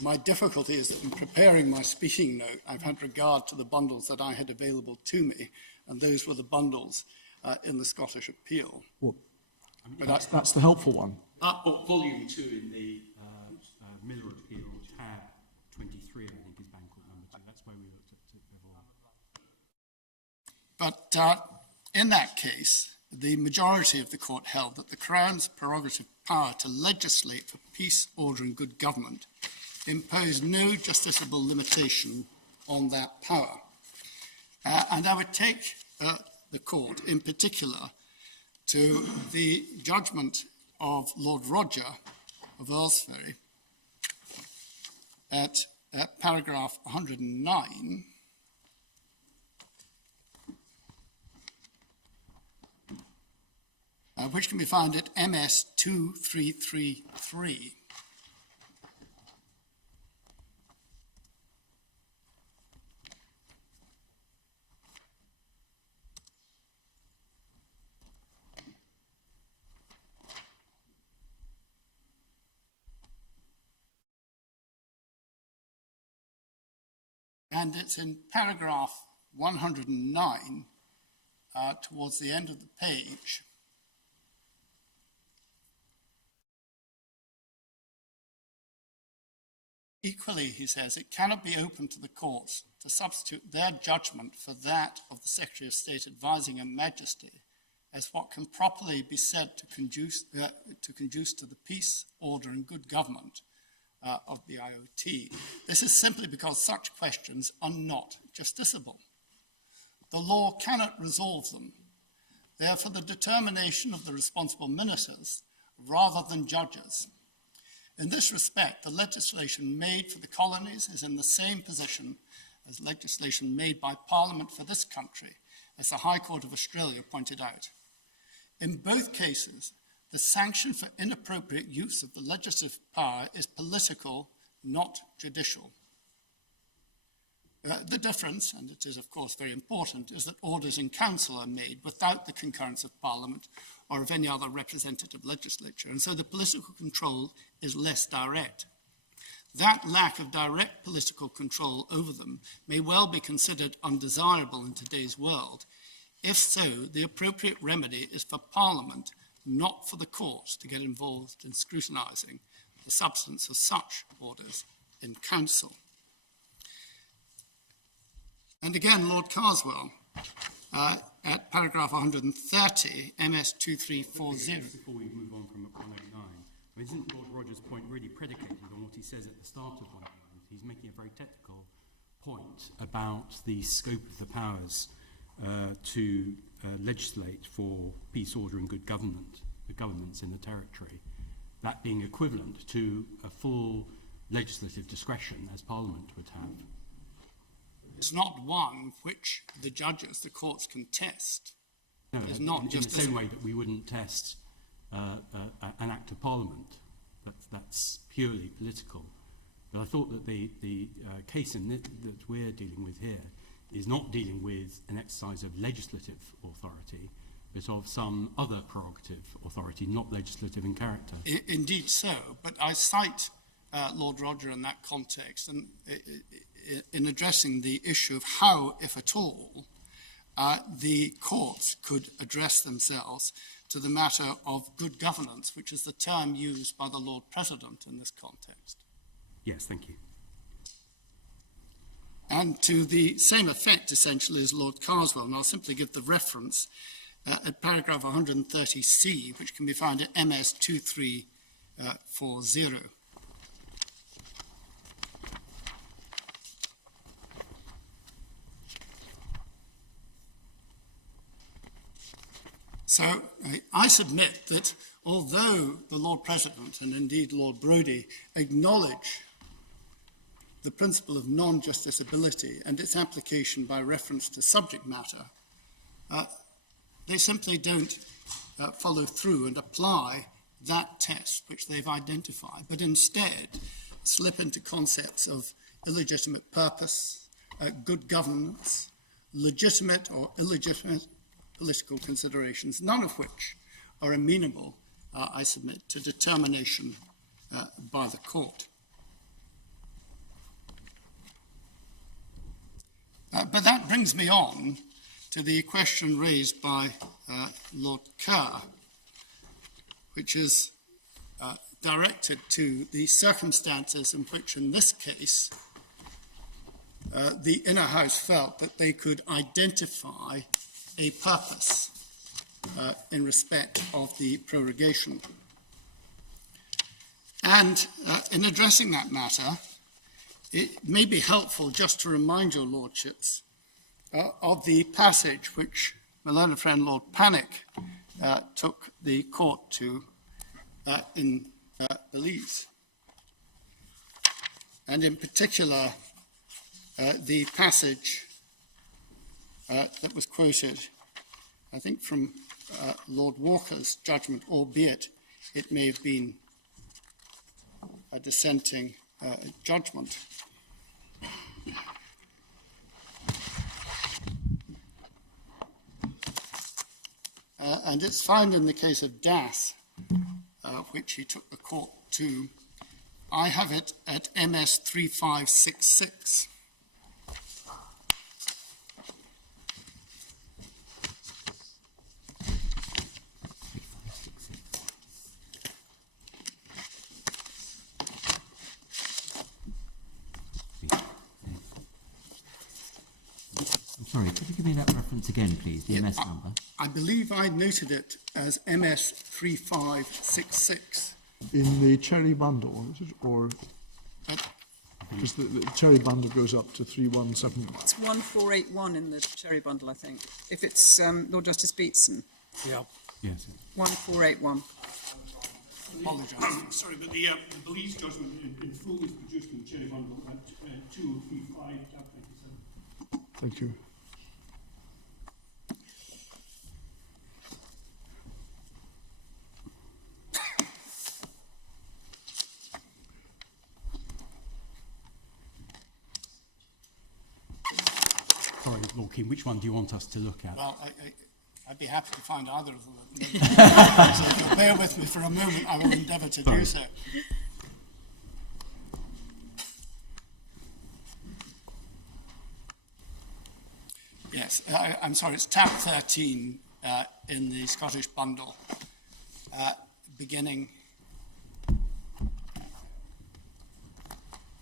my difficulty is that in preparing my speaking note, I've had regard to the bundles that I had available to me, and those were the bundles in the Scottish appeal. Well, but that's the helpful one. Volume 2 in the Miller appeal, tab 23, I think, is Bankholt number 2. That's where we looked at level 1. But in that case, the majority of the court held that the Crown's prerogative power to legislate for peace, order and good government imposed no justiciable limitation on that power. And I would take the court in particular to the judgment of Lord Roger of Earlsferry at paragraph 109, which can be found at MS 2333. And it's in paragraph 109, towards the end of the page. Equally, he says, it cannot be open to the courts to substitute their judgment for that of the Secretary of State advising Her Majesty as what can properly be said to conduce to the peace, order and good government of the IOT. This is simply because such questions are not justiciable. The law cannot resolve them. They are for the determination of the responsible ministers rather than judges. In this respect, the legislation made for the colonies is in the same position as legislation made by Parliament for this country, as the High Court of Australia pointed out. In both cases, the sanction for inappropriate use of the legislative power is political, not judicial. The difference, and it is of course very important, is that orders in council are made without the concurrence of Parliament or of any other representative legislature, and so the political control is less direct. That lack of direct political control over them may well be considered undesirable in today's world. If so, the appropriate remedy is for Parliament, not for the courts, to get involved in scrutinising the substance of such orders in council. And again, Lord Carswell, at paragraph 130, MS 2340. Before we move on from 189, isn't Lord Rogers' point really predicated on what he says at the start of 189? He's making a very technical point about the scope of the powers to legislate for peace, order and good governance in the territory, that being equivalent to a full legislative discretion as Parliament would have. It's not one which the judges, the courts can test. No, It's not in just the same way that we wouldn't test an act of Parliament. That's purely political. But I thought that the case that we're dealing with here is not dealing with an exercise of legislative authority, but of some other prerogative authority, not legislative in character. Indeed so, but I cite Lord Roger in that context and in addressing the issue of how, if at all, the courts could address themselves to the matter of good governance, which is the term used by the Lord President in this context. Yes, thank you. And to the same effect, essentially, as Lord Carswell, and I'll simply give the reference at paragraph 130C, which can be found at MS 2340. So I submit that although the Lord President and indeed Lord Brodie acknowledge the principle of non-justiciability and its application by reference to subject matter, they simply don't follow through and apply that test which they've identified, but instead slip into concepts of illegitimate purpose, good governance, legitimate or illegitimate political considerations, none of which are amenable, I submit, to determination by the court. But that brings me on to the question raised by Lord Kerr, which is directed to the circumstances in which, in this case, the Inner House felt that they could identify a purpose in respect of the prorogation. And in addressing that matter, it may be helpful just to remind your lordships of the passage which my learned friend Lord Panic took the court to in Belize. And in particular, the passage that was quoted, I think from Lord Walker's judgment, albeit it may have been a dissenting judgment. And it's found in the case of Das, which he took the court to. I have it at MS 3566. Sorry, could you give me that reference again, please, the MS number? I believe I noted it as MS 3566. In the cherry bundle, or because the cherry bundle goes up to 3171. It's 1481 in the cherry bundle, I think. If it's Lord Justice Beatson. Yeah. Yes. 1481. Apologise. Sorry, but the Belize judgment in full is produced in the cherry bundle at 2035-27. Thank you. Sorry, Lord King, which one do you want us to look at? Well, I'd be happy to find either of them. So if you'll bear with me for a moment, I will endeavour to do so. Yes, I'm sorry, it's tab 13 in the Scottish bundle, beginning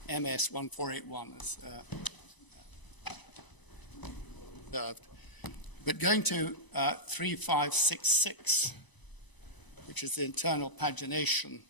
MS 1481 as observed. But going to 3566, which is the internal pagination,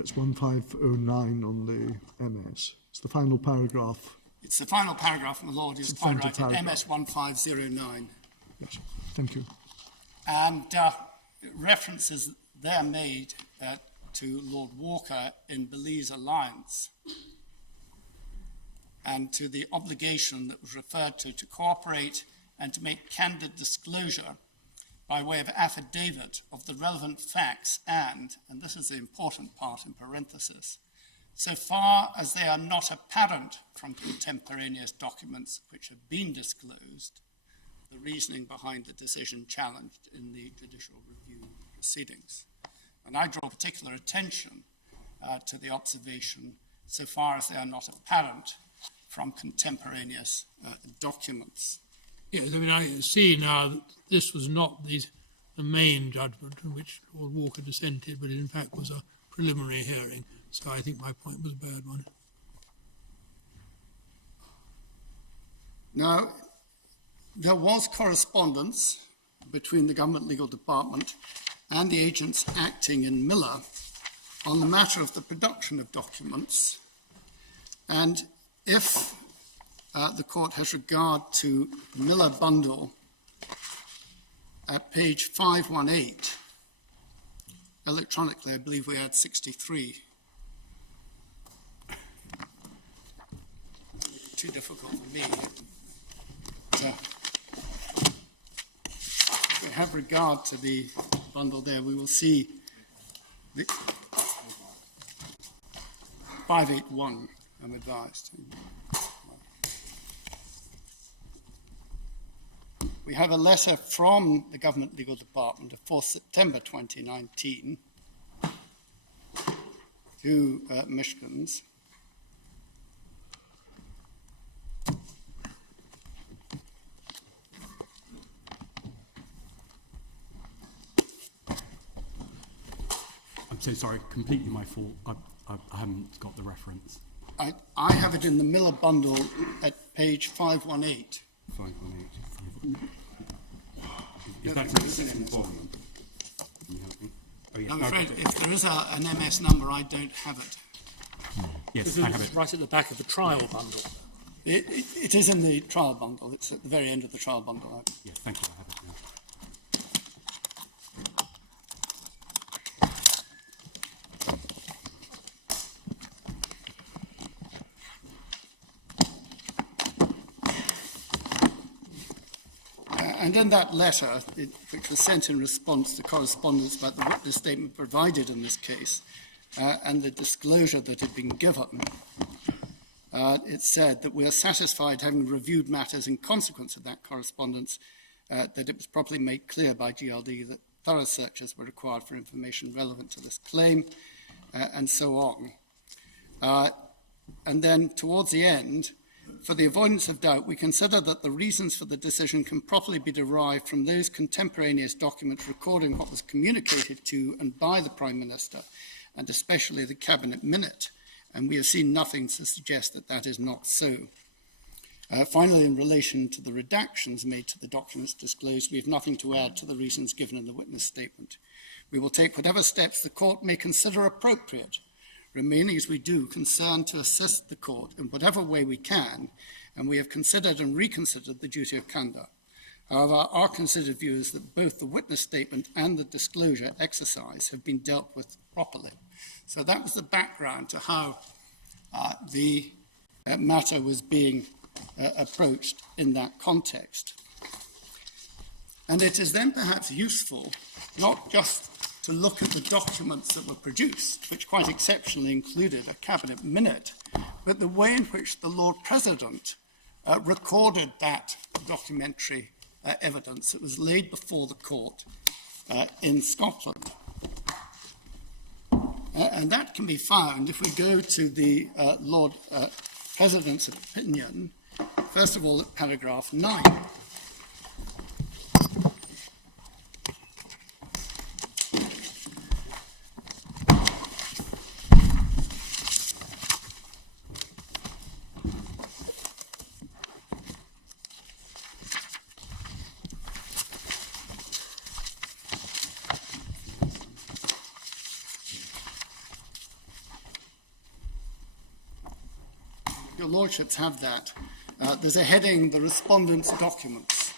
It's 1509 on the MS. It's the final paragraph. It's the final paragraph, my Lord, is quite right, paragraph. MS 1509. Yes, thank you. And references there made to Lord Walker in Belize Alliance and to the obligation that was referred to cooperate and to make candid disclosure by way of affidavit of the relevant facts and this is the important part in parenthesis, so far as they are not apparent from contemporaneous documents which have been disclosed, the reasoning behind the decision challenged in the judicial review proceedings. And I draw particular attention to the observation, so far as they are not apparent from contemporaneous documents. Yes, I mean, I see now that this was not the main judgment in which Lord Walker dissented, but it in fact was a preliminary hearing. So I think my point was a bad one. Now, there was correspondence between the Government Legal Department and the agents acting in Miller on the matter of the production of documents. And if the court has regard to the Miller bundle at page 518, electronically, I believe we had 63. Too difficult for me. If we have regard to the bundle there, we will see the 581, I'm advised. We have a letter from the Government Legal Department of 4th September 2019 to Michigan's. I'm so sorry, completely my fault. I haven't got the reference. I have it in the Miller bundle at page 518. 518. Is that the second volume? Can you help me? Oh, yes, I'm no, afraid I've got it. if there is an MS number, I don't have it. Yes, This I have is it. right at the back of the trial bundle. It is in the trial bundle. It's at the very end of the trial bundle. Yes, thank you. I have it now. And in that letter, which was sent in response to correspondence about the witness statement provided in this case and the disclosure that had been given, it said that we are satisfied, having reviewed matters in consequence of that correspondence, that it was properly made clear by GLD that thorough searches were required for information relevant to this claim, and so on. And then towards the end, for the avoidance of doubt, we consider that the reasons for the decision can properly be derived from those contemporaneous documents recording what was communicated to and by the Prime Minister, and especially the Cabinet Minute, and we have seen nothing to suggest that that is not so. Finally, in relation to the redactions made to the documents disclosed, we have nothing to add to the reasons given in the witness statement. We will take whatever steps the court may consider appropriate, remaining as we do concerned to assist the court in whatever way we can, and we have considered and reconsidered the duty of candour. However, our considered view is that both the witness statement and the disclosure exercise have been dealt with properly. So that was the background to how the matter was being approached in that context. And it is then perhaps useful not just to look at the documents that were produced, which quite exceptionally included a Cabinet Minute, but the way in which the Lord President recorded that documentary evidence that was laid before the court in Scotland. And that can be found if we go to the Lord President's opinion, first of all at paragraph 9. your lordships have that, there's a heading, the respondent's documents.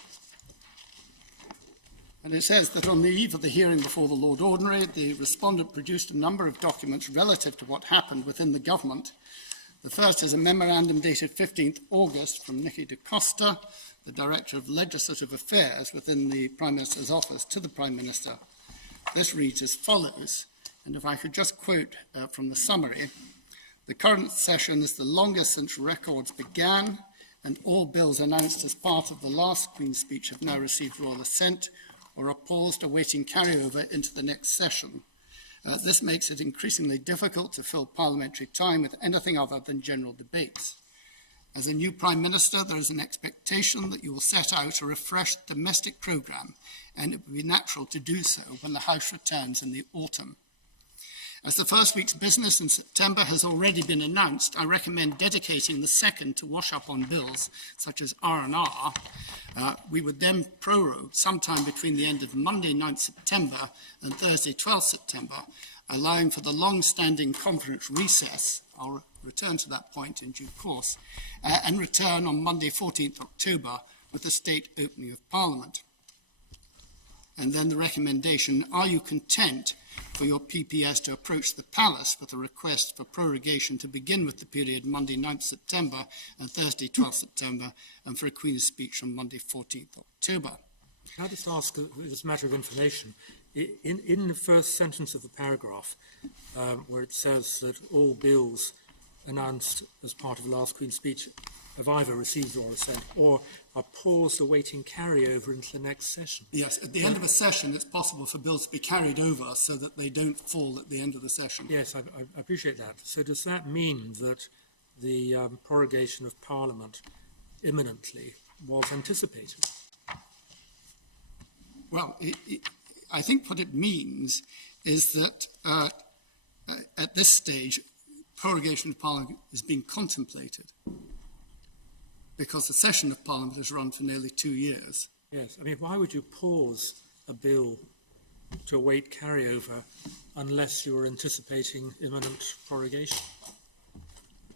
And it says that on the eve of the hearing before the Lord Ordinary, the respondent produced a number of documents relative to what happened within the government. The first is a memorandum dated 15th August from Nicky de Costa, the Director of Legislative Affairs within the Prime Minister's office, to the Prime Minister. This reads as follows, and if I could just quote from the summary: the current session is the longest since records began, and all bills announced as part of the last Queen's speech have now received royal assent or are paused awaiting carryover into the next session. This makes it increasingly difficult to fill parliamentary time with anything other than general debates. As a new Prime Minister, there is an expectation that you will set out a refreshed domestic programme, and it would be natural to do so when the House returns in the autumn. As the first week's business in September has already been announced, I recommend dedicating the second to wash up on bills such as R&R. We would then prorogue sometime between the end of Monday 9th September and Thursday 12th September, allowing for the long-standing conference recess. I'll return to that point in due course, and return on Monday 14th October with the state opening of Parliament. And then the recommendation, are you content for your PPS to approach the Palace with a request for prorogation to begin with the period Monday 9th September and Thursday 12th September, and for a Queen's speech on Monday 14th October? Can I just ask, as a matter of information, in the first sentence of the paragraph, where it says that all bills announced as part of the last Queen's speech have either received royal assent or are paused awaiting carryover into the next session. Yes, at the end of a session, it's possible for bills to be carried over so that they don't fall at the end of the session. Yes, I appreciate that. So does that mean that the prorogation of Parliament imminently was anticipated? Well, I think what it means is that at this stage, prorogation of Parliament is being contemplated, because the session of Parliament has run for nearly 2 years. Yes, I mean, why would you pause a bill to await carryover unless you're anticipating imminent prorogation?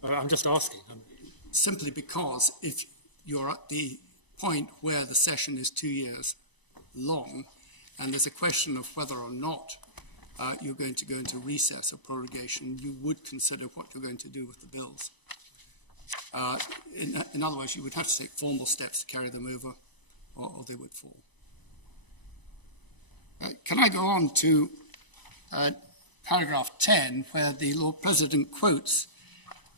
I'm just asking. Simply because if you're at the point where the session is 2 years long, and there's a question of whether or not you're going to go into recess or prorogation, you would consider what you're going to do with the bills. In other words, you would have to take formal steps to carry them over, or they would fall. Can I go on to paragraph 10, where the Lord President quotes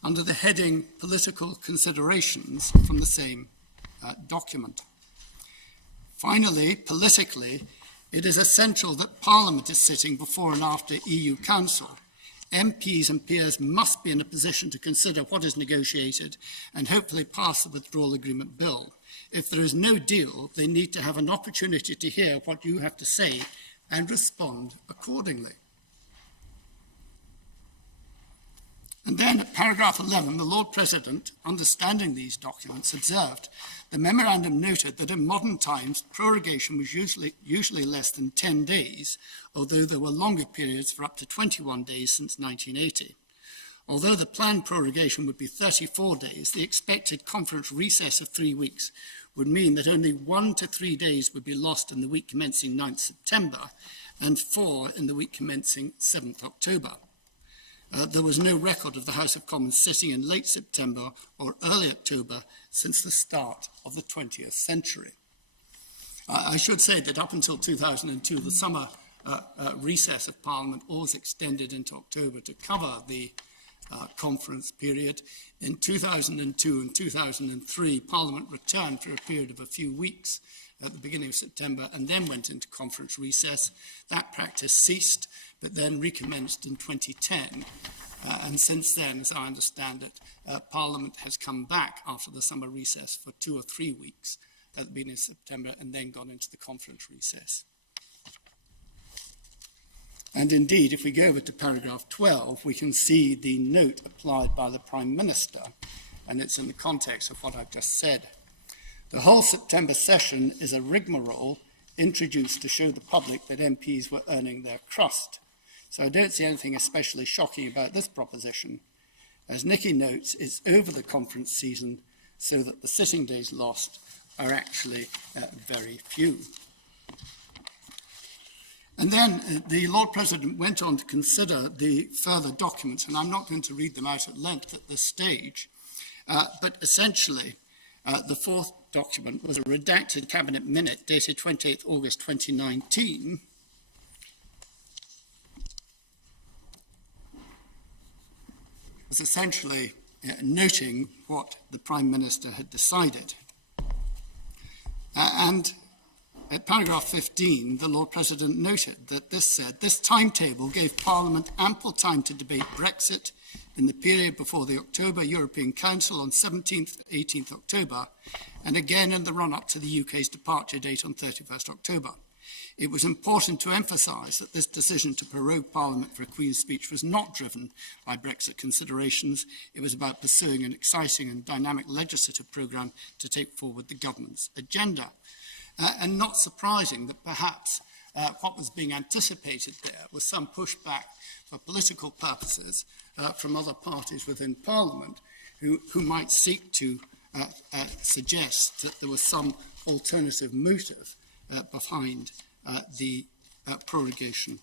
under the heading Political Considerations from the same document. Finally, politically, it is essential that Parliament is sitting before and after EU Council. MPs and peers must be in a position to consider what is negotiated and hopefully pass the withdrawal agreement bill. If there is no deal, they need to have an opportunity to hear what you have to say and respond accordingly. And then at paragraph 11, the Lord President, understanding these documents, observed, the memorandum noted that in modern times, prorogation was usually less than 10 days, although there were longer periods for up to 21 days since 1980. Although the planned prorogation would be 34 days, the expected conference recess of 3 weeks would mean that only 1 to 3 days would be lost in the week commencing 9th September and 4 in the week commencing 7th October. There was no record of the House of Commons sitting in late September or early October since the start of the 20th century. I should say that up until 2002, the summer recess of Parliament always extended into October to cover the conference period. In 2002 and 2003, Parliament returned for a period of a few weeks at the beginning of September and then went into conference recess. That practice ceased, but then recommenced in 2010. And since then, as I understand it, Parliament has come back after the summer recess for 2 or 3 weeks at the beginning of September and then gone into the conference recess. And indeed, if we go over to paragraph 12, we can see the note applied by the Prime Minister, and it's in the context of what I've just said. The whole September session is a rigmarole introduced to show the public that MPs were earning their crust. So I don't see anything especially shocking about this proposition. As Nicky notes, it's over the conference season, so that the sitting days lost are actually very few. And then the Lord President went on to consider the further documents, and I'm not going to read them out at length at this stage, but essentially the fourth document was a redacted cabinet minute dated 28th August 2019, was essentially noting what the Prime Minister had decided. And at paragraph 15, the Lord President noted that this said, this timetable gave Parliament ample time to debate Brexit in the period before the October European Council on 17th to 18th October, and again in the run-up to the UK's departure date on 31st October. It was important to emphasise that this decision to prorogue Parliament for a Queen's speech was not driven by Brexit considerations. It was about pursuing an exciting and dynamic legislative programme to take forward the government's agenda. And not surprising that perhaps what was being anticipated there was some pushback for political purposes from other parties within Parliament who might seek to suggest that there was some alternative motive behind the prorogation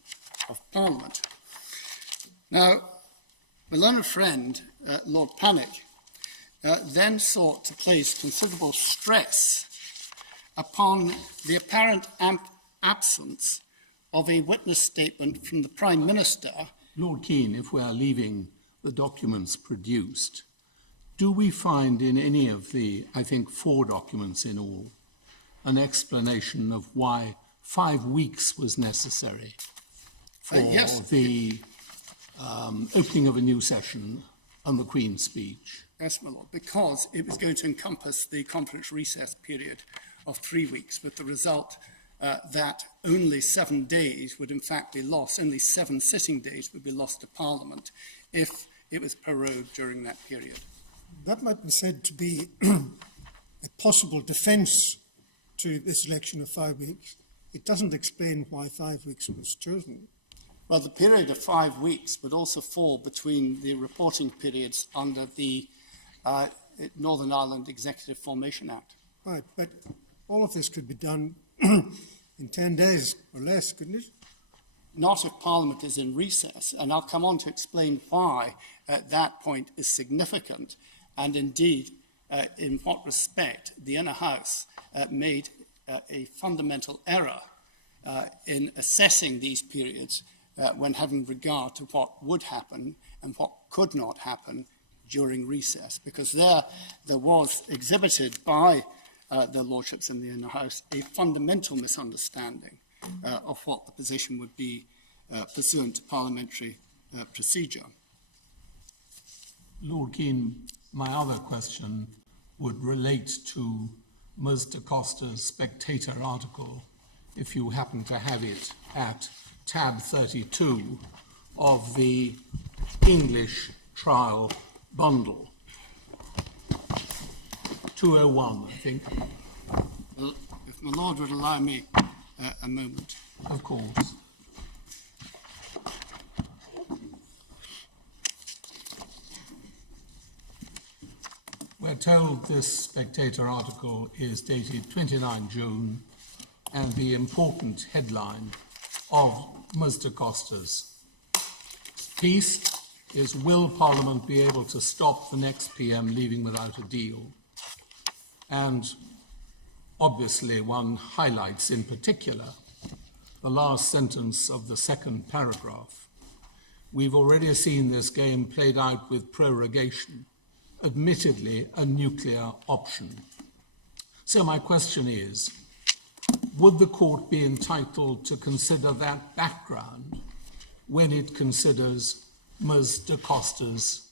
of Parliament. Now, my learned friend, Lord Panic, then sought to place considerable stress upon the apparent absence of a witness statement from the Prime Minister. Lord Keane, if we are leaving the documents produced, do we find in any of the, I think, 4 documents in all, an explanation of why 5 weeks was necessary for yes. the opening of a new session and the Queen's speech? Yes, my Lord, because it was going to encompass the conference recess period of 3 weeks, with the result that only 7 days would in fact be lost, only 7 sitting days would be lost to Parliament if it was prorogued during that period. That might be said to be a possible defence to this election of 5 weeks. It doesn't explain why 5 weeks was chosen. Well, the period of 5 weeks would also fall between the reporting periods under the Northern Ireland Executive Formation Act. Right, but all of this could be done in 10 days or less, couldn't it? Not if Parliament is in recess, and I'll come on to explain why that point is significant, and indeed in what respect the Inner House made a fundamental error in assessing these periods when having regard to what would happen and what could not happen during recess, because there was exhibited by the Lordships in the Inner House a fundamental misunderstanding of what the position would be pursuant to parliamentary procedure. Lord Keane, my other question would relate to Ms. de Costa's Spectator article, if you happen to have it, at tab 32 of the English trial bundle. 201, I think. Well, if my Lord would allow me a moment. Of course. We're told this Spectator article is dated 29 June, and the important headline of Mr. Costa's piece is, "Will Parliament be able to stop the next PM leaving without a deal?" And obviously one highlights in particular the last sentence of the second paragraph. We've already seen this game played out with prorogation, admittedly a nuclear option. So my question is, would the court be entitled to consider that background when it considers Ms. de Costa's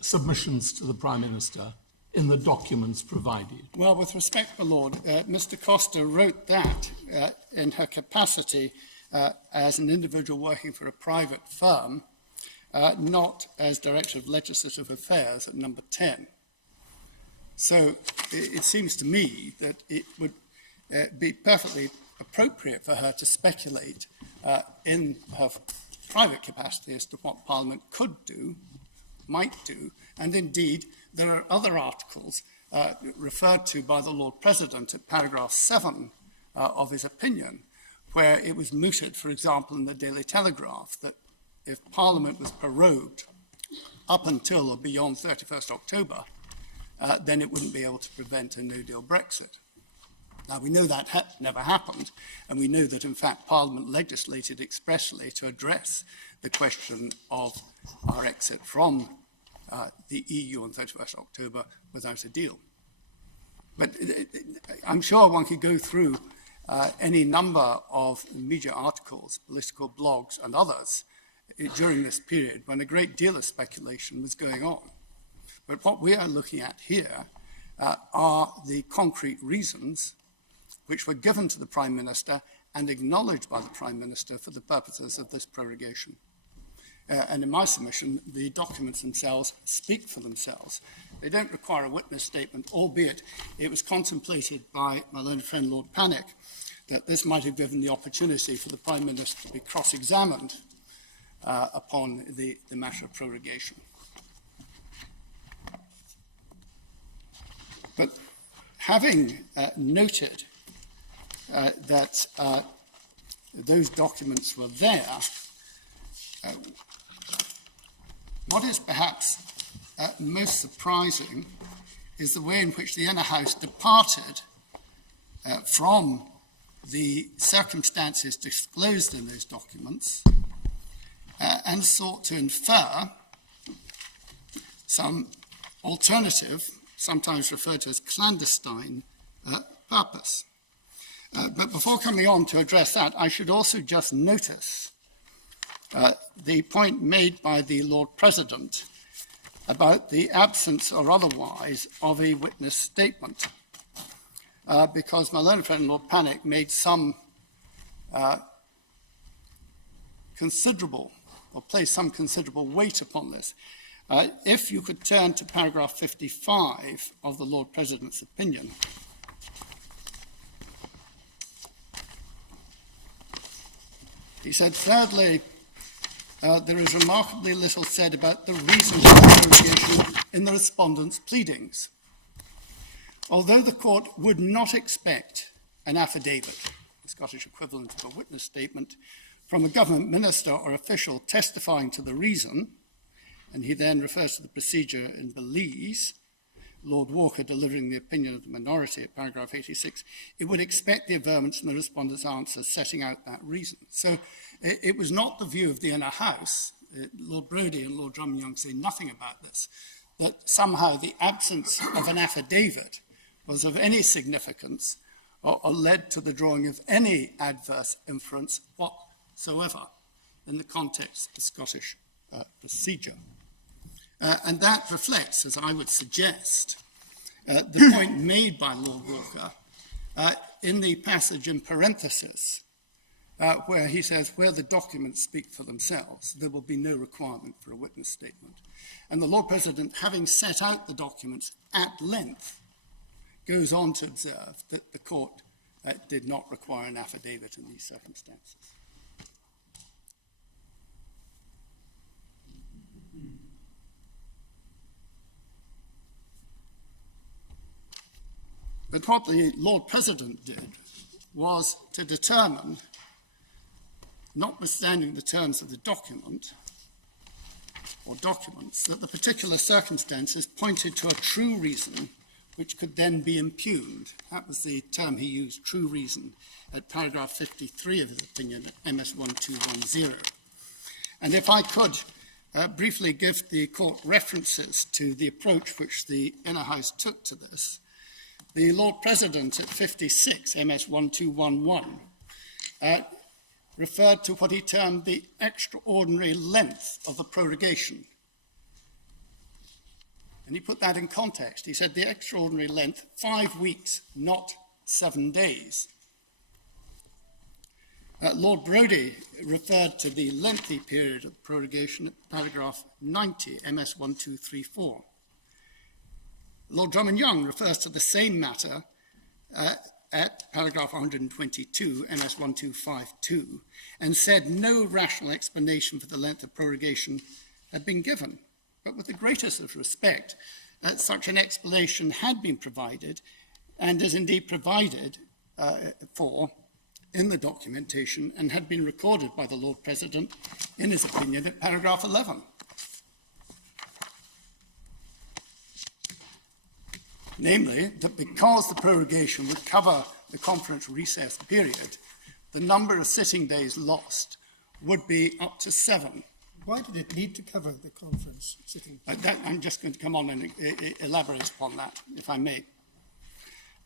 submissions to the Prime Minister in the documents provided? Well, with respect, my Lord, Mr. Costa wrote that in her capacity as an individual working for a private firm, not as Director of Legislative Affairs at number 10. So it seems to me that it would be perfectly appropriate for her to speculate in her private capacity as to what Parliament could do might do, and indeed there are other articles referred to by the Lord President at paragraph 7 of his opinion, where it was mooted, for example, in the Daily Telegraph, that if Parliament was prorogued up until or beyond 31st October, then it wouldn't be able to prevent a no-deal Brexit. Now, we know that never happened, and we know that, in fact, Parliament legislated expressly to address the question of our exit from the EU on 31st October without a deal. But I'm sure one could go through any number of media articles, political blogs, and others during this period when a great deal of speculation was going on. But what we are looking at here are the concrete reasons which were given to the Prime Minister and acknowledged by the Prime Minister for the purposes of this prorogation. And in my submission, the documents themselves speak for themselves. They don't require a witness statement, albeit it was contemplated by my learned friend Lord Panic that this might have given the opportunity for the Prime Minister to be cross-examined upon the matter of prorogation. But having noted that those documents were there, what is perhaps most surprising is the way in which the Inner House departed from the circumstances disclosed in those documents and sought to infer some alternative, sometimes referred to as clandestine, purpose. But before coming on to address that, I should also just notice the point made by the Lord President about the absence or otherwise of a witness statement, because my learned friend Lord Panic made some placed some considerable weight upon this. If you could turn to paragraph 55 of the Lord President's opinion. He said, thirdly, there is remarkably little said about the reasons for prorogation in the respondents' pleadings. Although the court would not expect an affidavit, the Scottish equivalent of a witness statement, from a government minister or official testifying to the reason, and he then refers to the procedure in Belize, Lord Walker delivering the opinion of the minority at paragraph 86, it would expect the averments in the respondent's answers setting out that reason. So it was not the view of the Inner House, Lord Brodie and Lord Drummond-Young say nothing about this, that somehow the absence of an affidavit was of any significance or led to the drawing of any adverse inference whatsoever in the context of the Scottish procedure. And that reflects, as I would suggest, the point made by Lord Walker in the passage in parenthesis, where he says, where the documents speak for themselves, there will be no requirement for a witness statement. And the Lord President, having set out the documents at length, goes on to observe that the court did not require an affidavit in these circumstances. But what the Lord President did was to determine, notwithstanding the terms of the document or documents, that the particular circumstances pointed to a true reason which could then be impugned. That was the term he used, true reason, at paragraph 53 of his opinion at MS 1210. And if I could briefly give the court references to the approach which the Inner House took to this, the Lord President at 56, MS 1211, referred to what he termed the extraordinary length of the prorogation. And he put that in context. He said the extraordinary length, 5 weeks, not 7 days. Lord Brodie referred to the lengthy period of prorogation at paragraph 90, MS 1234. Lord Drummond-Young refers to the same matter at paragraph 122, MS 1252, and said no rational explanation for the length of prorogation had been given. but with the greatest of respect, such an explanation had been provided and is indeed provided for in the documentation and had been recorded by the Lord President in his opinion at paragraph 11. Namely, that because the prorogation would cover the conference recess period, the number of sitting days lost would be up to 7. Why did it need to cover the conference sitting? I'm just going to come on and elaborate upon that, if I may.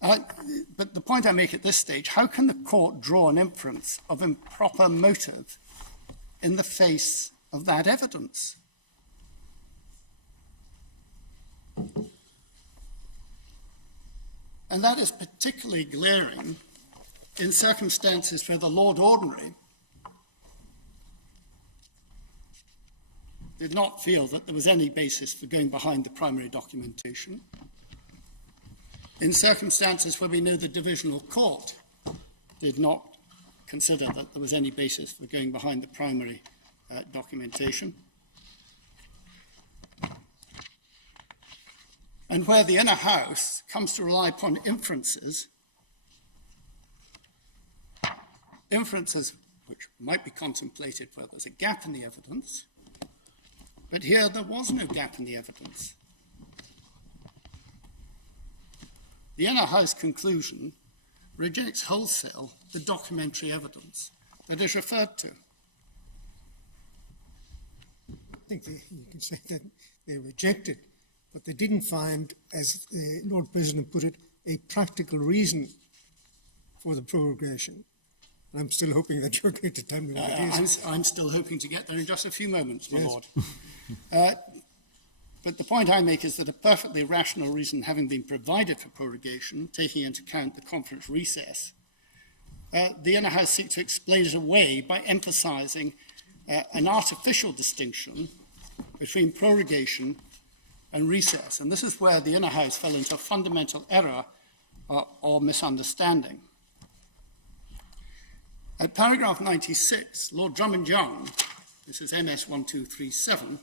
But the point I make at this stage, how can the court draw an inference of improper motive in the face of that evidence? And that is particularly glaring in circumstances where the Lord Ordinary did not feel that there was any basis for going behind the primary documentation, in circumstances where we know the Divisional Court did not consider that there was any basis for going behind the primary documentation, and where the inner house comes to rely upon inferences which might be contemplated where there's a gap in the evidence, but here there was no gap in the evidence. The inner house conclusion rejects wholesale the documentary evidence that is referred to. I think you can say that they rejected, but they didn't find, as the Lord President put it, a practical reason for the prorogation. And I'm still hoping that you're going to tell me what it is. I'm still hoping to get there in just a few moments, my Yes. Lord. But the point I make is that a perfectly rational reason having been provided for prorogation, taking into account the conference recess, the inner house seeks to explain it away by emphasising an artificial distinction between prorogation and recess. And this is where the inner house fell into a fundamental error or misunderstanding. At paragraph 96, Lord Drummond-Young, this is MS 1237,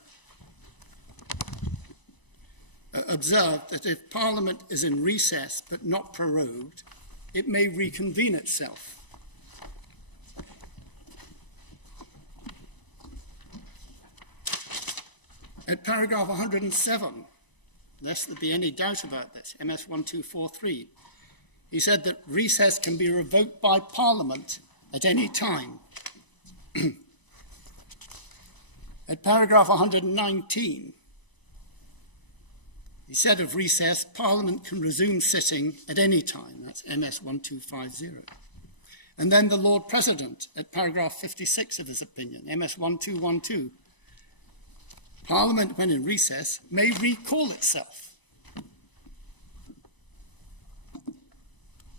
observed that if Parliament is in recess but not prorogued, it may reconvene itself. At paragraph 107, lest there be any doubt about this, MS 1243, he said that recess can be revoked by Parliament at any time. At paragraph 119, he said of recess, Parliament can resume sitting at any time. That's MS 1250. And then the Lord President, at paragraph 56 of his opinion, MS 1212, Parliament, when in recess, may recall itself.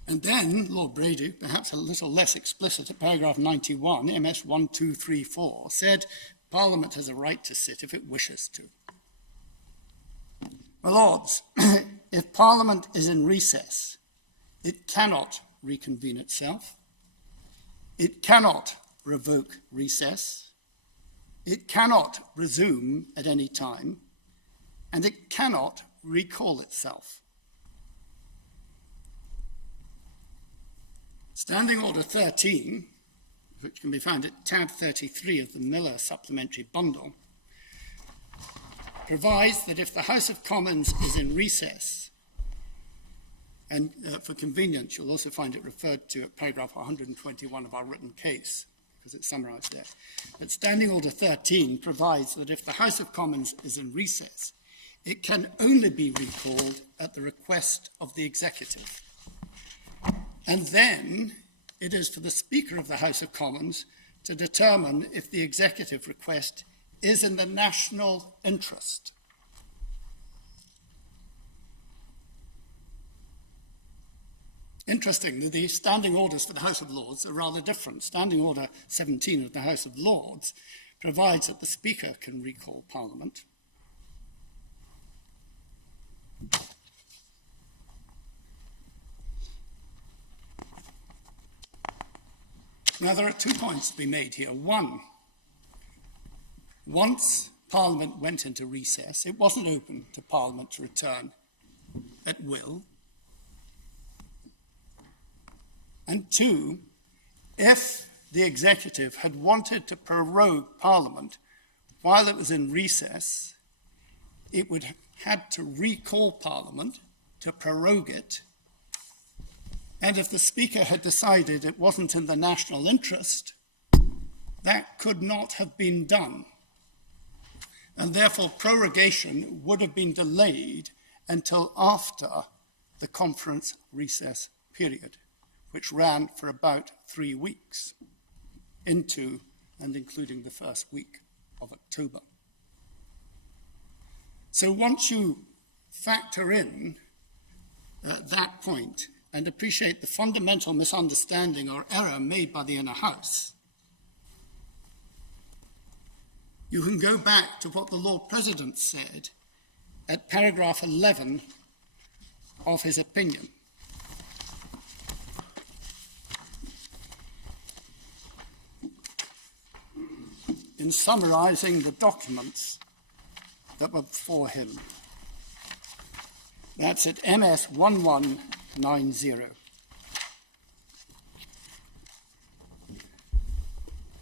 And then Lord Brady, perhaps a little less explicit, at paragraph 91, MS 1234, said Parliament has a right to sit if it wishes to. My Lords, if Parliament is in recess, it cannot reconvene itself. It cannot revoke recess. It cannot resume at any time. And it cannot recall itself. Standing Order 13, which can be found at tab 33 of the Miller Supplementary Bundle, provides that if the House of Commons is in recess, and for convenience, you'll also find it referred to at paragraph 121 of our written case, because it's summarised there. But Standing Order 13 provides that if the House of Commons is in recess, it can only be recalled at the request of the Executive. And then it is for the Speaker of the House of Commons to determine if the Executive request is in the national interest. Interestingly, the standing orders for the House of Lords are rather different. Standing Order 17 of the House of Lords provides that the Speaker can recall Parliament. Now, there are 2 points to be made here. One, once Parliament went into recess. It wasn't open to Parliament to return at will. And two, if the executive had wanted to prorogue Parliament while it was in recess, it would have had to recall Parliament to prorogue it. And if the Speaker had decided it wasn't in the national interest, that could not have been done. And therefore, prorogation would have been delayed until after the conference recess period, which ran for about 3 weeks, into and including the first week of October. So once you factor in that point and appreciate the fundamental misunderstanding or error made by the inner house, you can go back to what the Lord President said at paragraph 11 of his opinion. In summarising the documents that were before him. That's at MS 1190.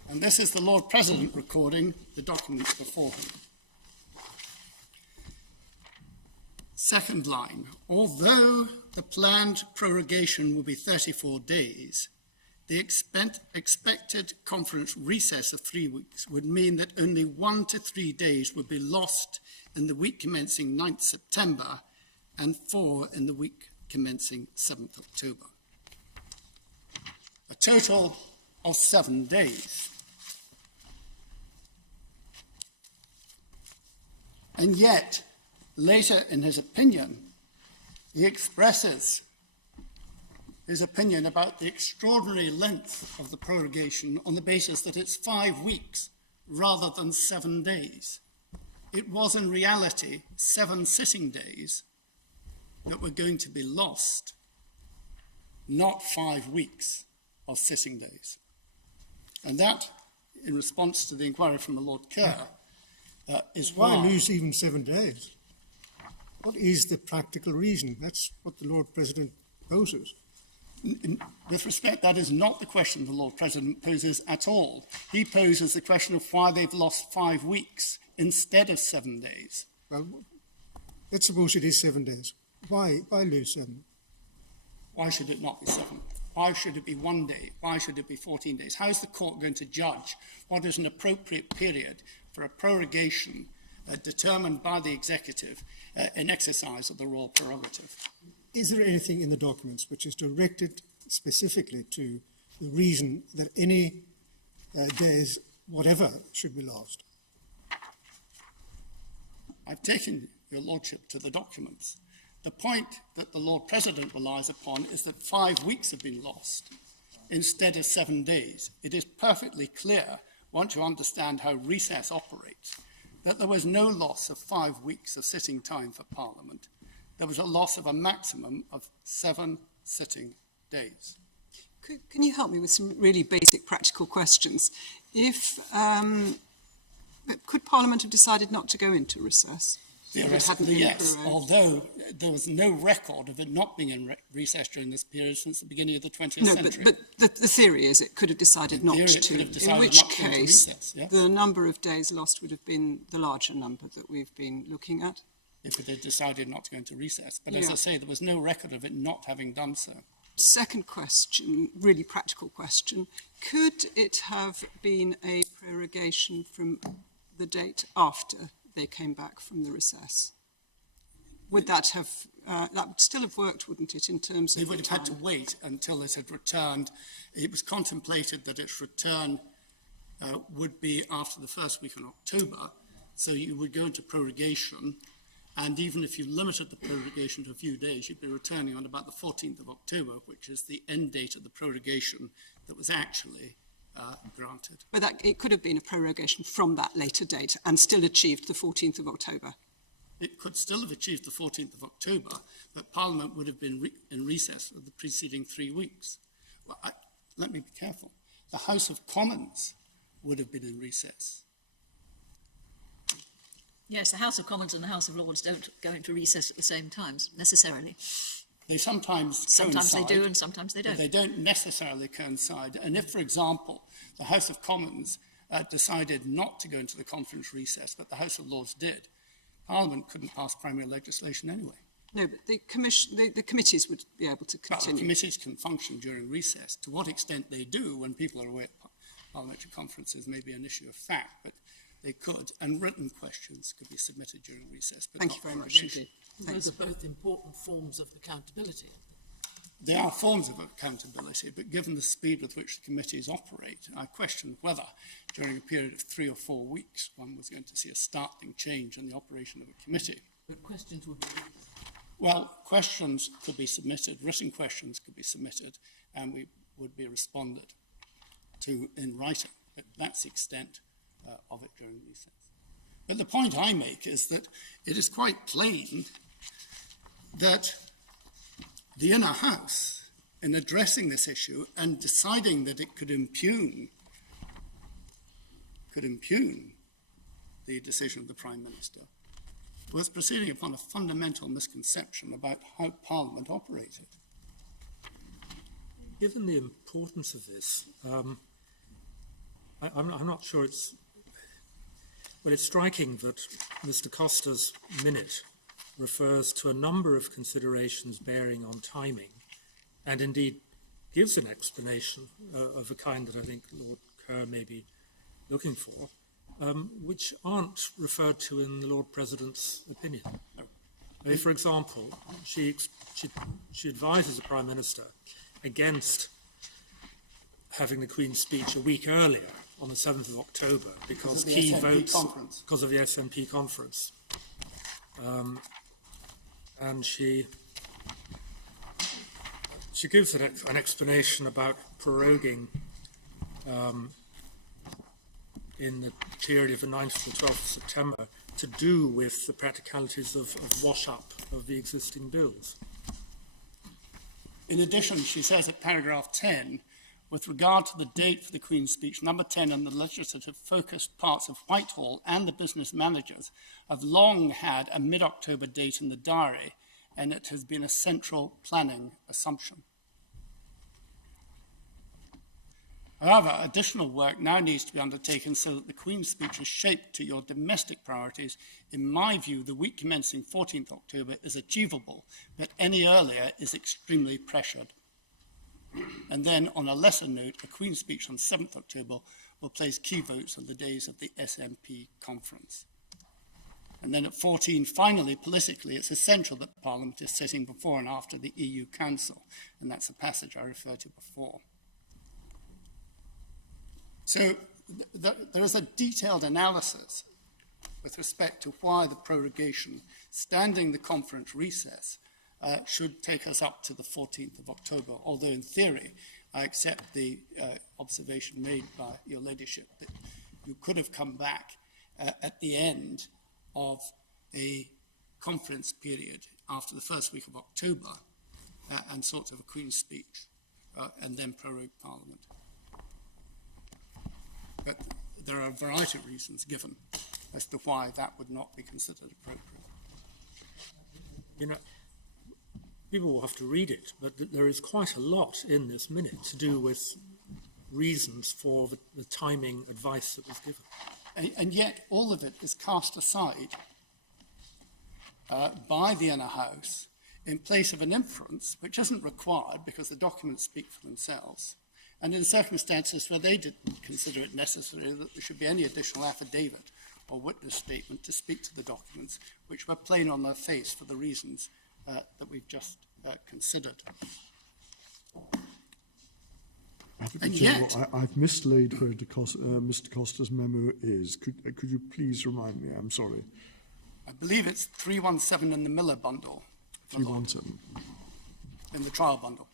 And this is the Lord President recording the documents before him. Second line, although the planned prorogation will be 34 days, the expected conference recess of 3 weeks would mean that only 1 to 3 days would be lost in the week commencing 9th September and 4 in the week commencing 7th October. A total of 7 days. And yet, later in his opinion, he expresses his opinion about the extraordinary length of the prorogation on the basis that it's 5 weeks rather than 7 days. It was in reality 7 sitting days that were going to be lost, not 5 weeks of sitting days. And that, in response to the inquiry from the Lord Kerr, is Why why lose even 7 days? What is the practical reason? That's what the Lord President poses. With respect, that is not the question the Lord President poses at all. He poses the question of why they've lost 5 weeks instead of 7 days. Well, let's suppose it is 7 days. Why lose 7? Why should it not be 7? Why should it be 1 day? Why should it be 14 days? How is the court going to judge what is an appropriate period for a prorogation determined by the executive in exercise of the royal prerogative? Is there anything in the documents which is directed specifically to the reason that any days, whatever, should be lost? I've taken your lordship to the documents. The point that the Lord President relies upon is that 5 weeks have been lost instead of 7 days. It is perfectly clear, once you understand how recess operates, that there was no loss of 5 weeks of sitting time for Parliament. There was a loss of a maximum of 7 sitting days. Can you help me with some really basic practical questions? Could Parliament have decided not to go into recess? Theoretically, yes, although there was no record of it not being in recess during this period since the beginning of the 20th century. But the theory is it could have decided not to, in which case recess, yes. the number of days lost would have been the larger number that we've been looking at. If it had decided not to go into recess. But as I say, there was no record of it not having done so. Second question, really practical question. Could it have been a prorogation from the date after they came back from the recess? Would that have, that would still have worked, wouldn't it, in terms of They would have had to wait until it had returned. It was contemplated that its return would be after the first week in October, so you would go into prorogation, and even if you limited the prorogation to a few days, you'd be returning on about the 14th of October, which is the end date of the prorogation that was actually granted. But it could have been a prorogation from that later date and still achieved the 14th of October. It could still have achieved the 14th of October, but Parliament would have been in recess for the preceding 3 weeks. Well, let me be careful. The House of Commons would have been in recess. Yes, the House of Commons and the House of Lords don't go into recess at the same times, necessarily. They sometimes Sometimes they coincide, do and sometimes they but don't. they don't necessarily coincide. And if, for example, the House of Commons decided not to go into the conference recess, but the House of Lords did, Parliament couldn't pass primary legislation anyway. No, but the committees would be able to But continue. committees can function during recess. To what extent they do when people are away at parliamentary conferences may be an issue of fact, but they could, and written questions could be submitted during recess. But Thank not you very much prorogation. indeed. Those Thanks. are both important forms of accountability. They are forms of accountability, but given the speed with which the committees operate, I question whether, during a period of 3 or 4 weeks, one was going to see a startling change in the operation of a committee. But questions would be Well, questions could be submitted, written questions could be submitted, and we would be responded to in writing. But that's the extent of it during recess. But the point I make is that it is quite plain that the inner house, in addressing this issue and deciding that it could impugn the decision of the Prime Minister, was proceeding upon a fundamental misconception about how Parliament operated. Given the importance of this, I'm not sure it's... Well, it's striking that Mr. Costa's minute refers to a number of considerations bearing on timing, and indeed gives an explanation of a kind that I think Lord Kerr may be looking for, which aren't referred to in the Lord President's opinion. I mean, for example, she advises the Prime Minister against having the Queen's speech a week earlier, on the 7th of October, because key votes, because of the SNP conference. And she gives an explanation about proroguing in the period of the 9th to the 12th of September to do with the practicalities of wash-up of the existing bills. In addition, she says at paragraph 10, with regard to the date for the Queen's speech, number 10 and the legislative-focused parts of Whitehall and the business managers have long had a mid-October date in the diary, and it has been a central planning assumption. However, additional work now needs to be undertaken so that the Queen's speech is shaped to your domestic priorities. In my view, the week commencing 14th October is achievable, but any earlier is extremely pressured. And then, on a lesser note, a Queen's speech on 7th October will place key votes on the days of the SNP conference. And then at 14, finally, politically, it's essential that Parliament is sitting before and after the EU Council, and that's a passage I referred to before. So there is a detailed analysis with respect to why the prorogation, standing the conference recess, should take us up to the 14th of October, although in theory I accept the observation made by your ladyship that you could have come back at the end of a conference period after the first week of October and sort of a Queen's speech and then prorogue Parliament. But there are a variety of reasons given as to why that would not be considered appropriate. You know, people will have to read it, but there is quite a lot in this minute to do with reasons for the timing advice that was given. And yet all of it is cast aside by the inner house in place of an inference which isn't required because the documents speak for themselves, and in circumstances where they didn't consider it necessary that there should be any additional affidavit or witness statement to speak to the documents, which were plain on their face for the reasons that we've just considered. And yet, I've mislaid where Mr. Costa's memo is. Could you please remind me? I'm sorry. I believe it's 317 in the Miller bundle. 317. In the trial bundle.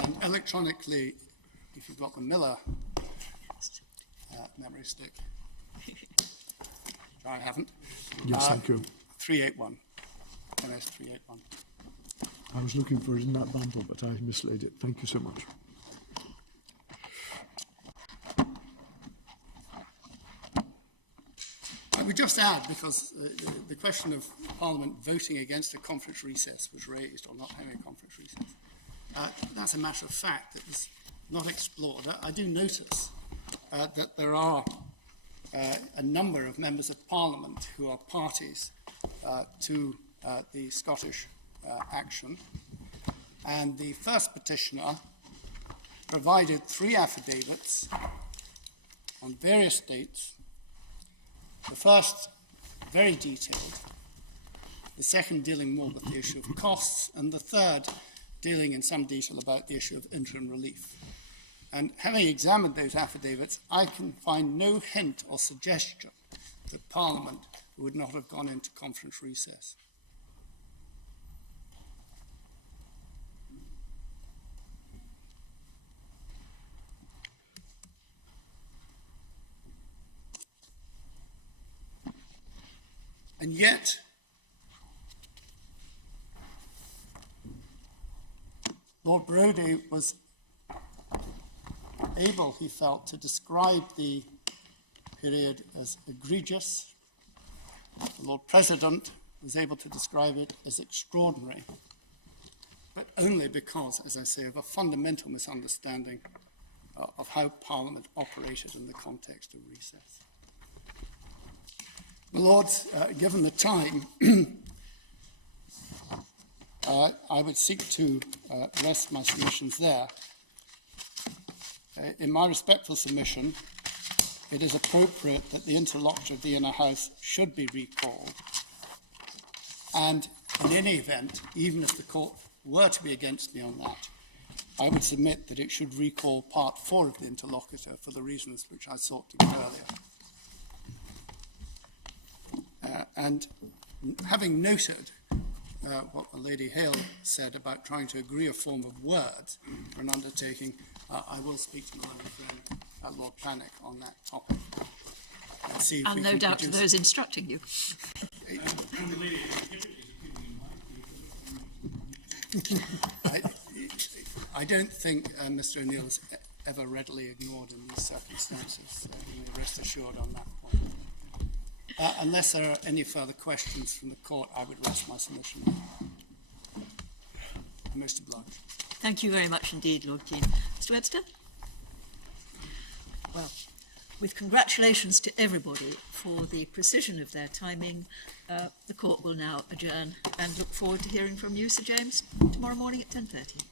And electronically, if you've got the Miller memory stick, which I haven't. Yes, thank you. 381. MS 381. I was looking for it in that bundle, but I mislaid it. Thank you so much. would just add, because the question of Parliament voting against a conference recess was raised, or not having a conference recess, that's a matter of fact that was not explored. I do notice that there are a number of members of Parliament who are parties to the Scottish action, and the first petitioner provided 3 affidavits on various dates. The first, very detailed, the second dealing more with the issue of costs, and the third dealing in some detail about the issue of interim relief. And having examined those affidavits, I can find no hint or suggestion that Parliament would not have gone into conference recess. And yet, Lord Brodie was able, he felt, to describe the period as egregious. The Lord President was able to describe it as extraordinary, but only because, as I say, of a fundamental misunderstanding of how Parliament operated in the context of recess. My Lords, given the time, I would seek to rest my submissions there. In my respectful submission, it is appropriate that the interlocutor of the Inner House should be recalled. And in any event, even if the court were to be against me on that, I would submit that it should recall part 4 of the interlocutor for the reasons which I sought to give earlier. And having noted what the Lady Hale said about trying to agree a form of words for an undertaking, I will speak to my own friend, Lord Plannick, on that topic. And no doubt to those instructing you. I don't think Mr. O'Neill is ever readily ignored in these circumstances. You may rest assured on that point. Unless there are any further questions from the court, I would rest my submission. I'm most obliged. Thank you very much indeed, Lord Keane. Mr. Webster? Well, with congratulations to everybody for the precision of their timing, the court will now adjourn and look forward to hearing from you, Sir James, tomorrow morning at 10:30.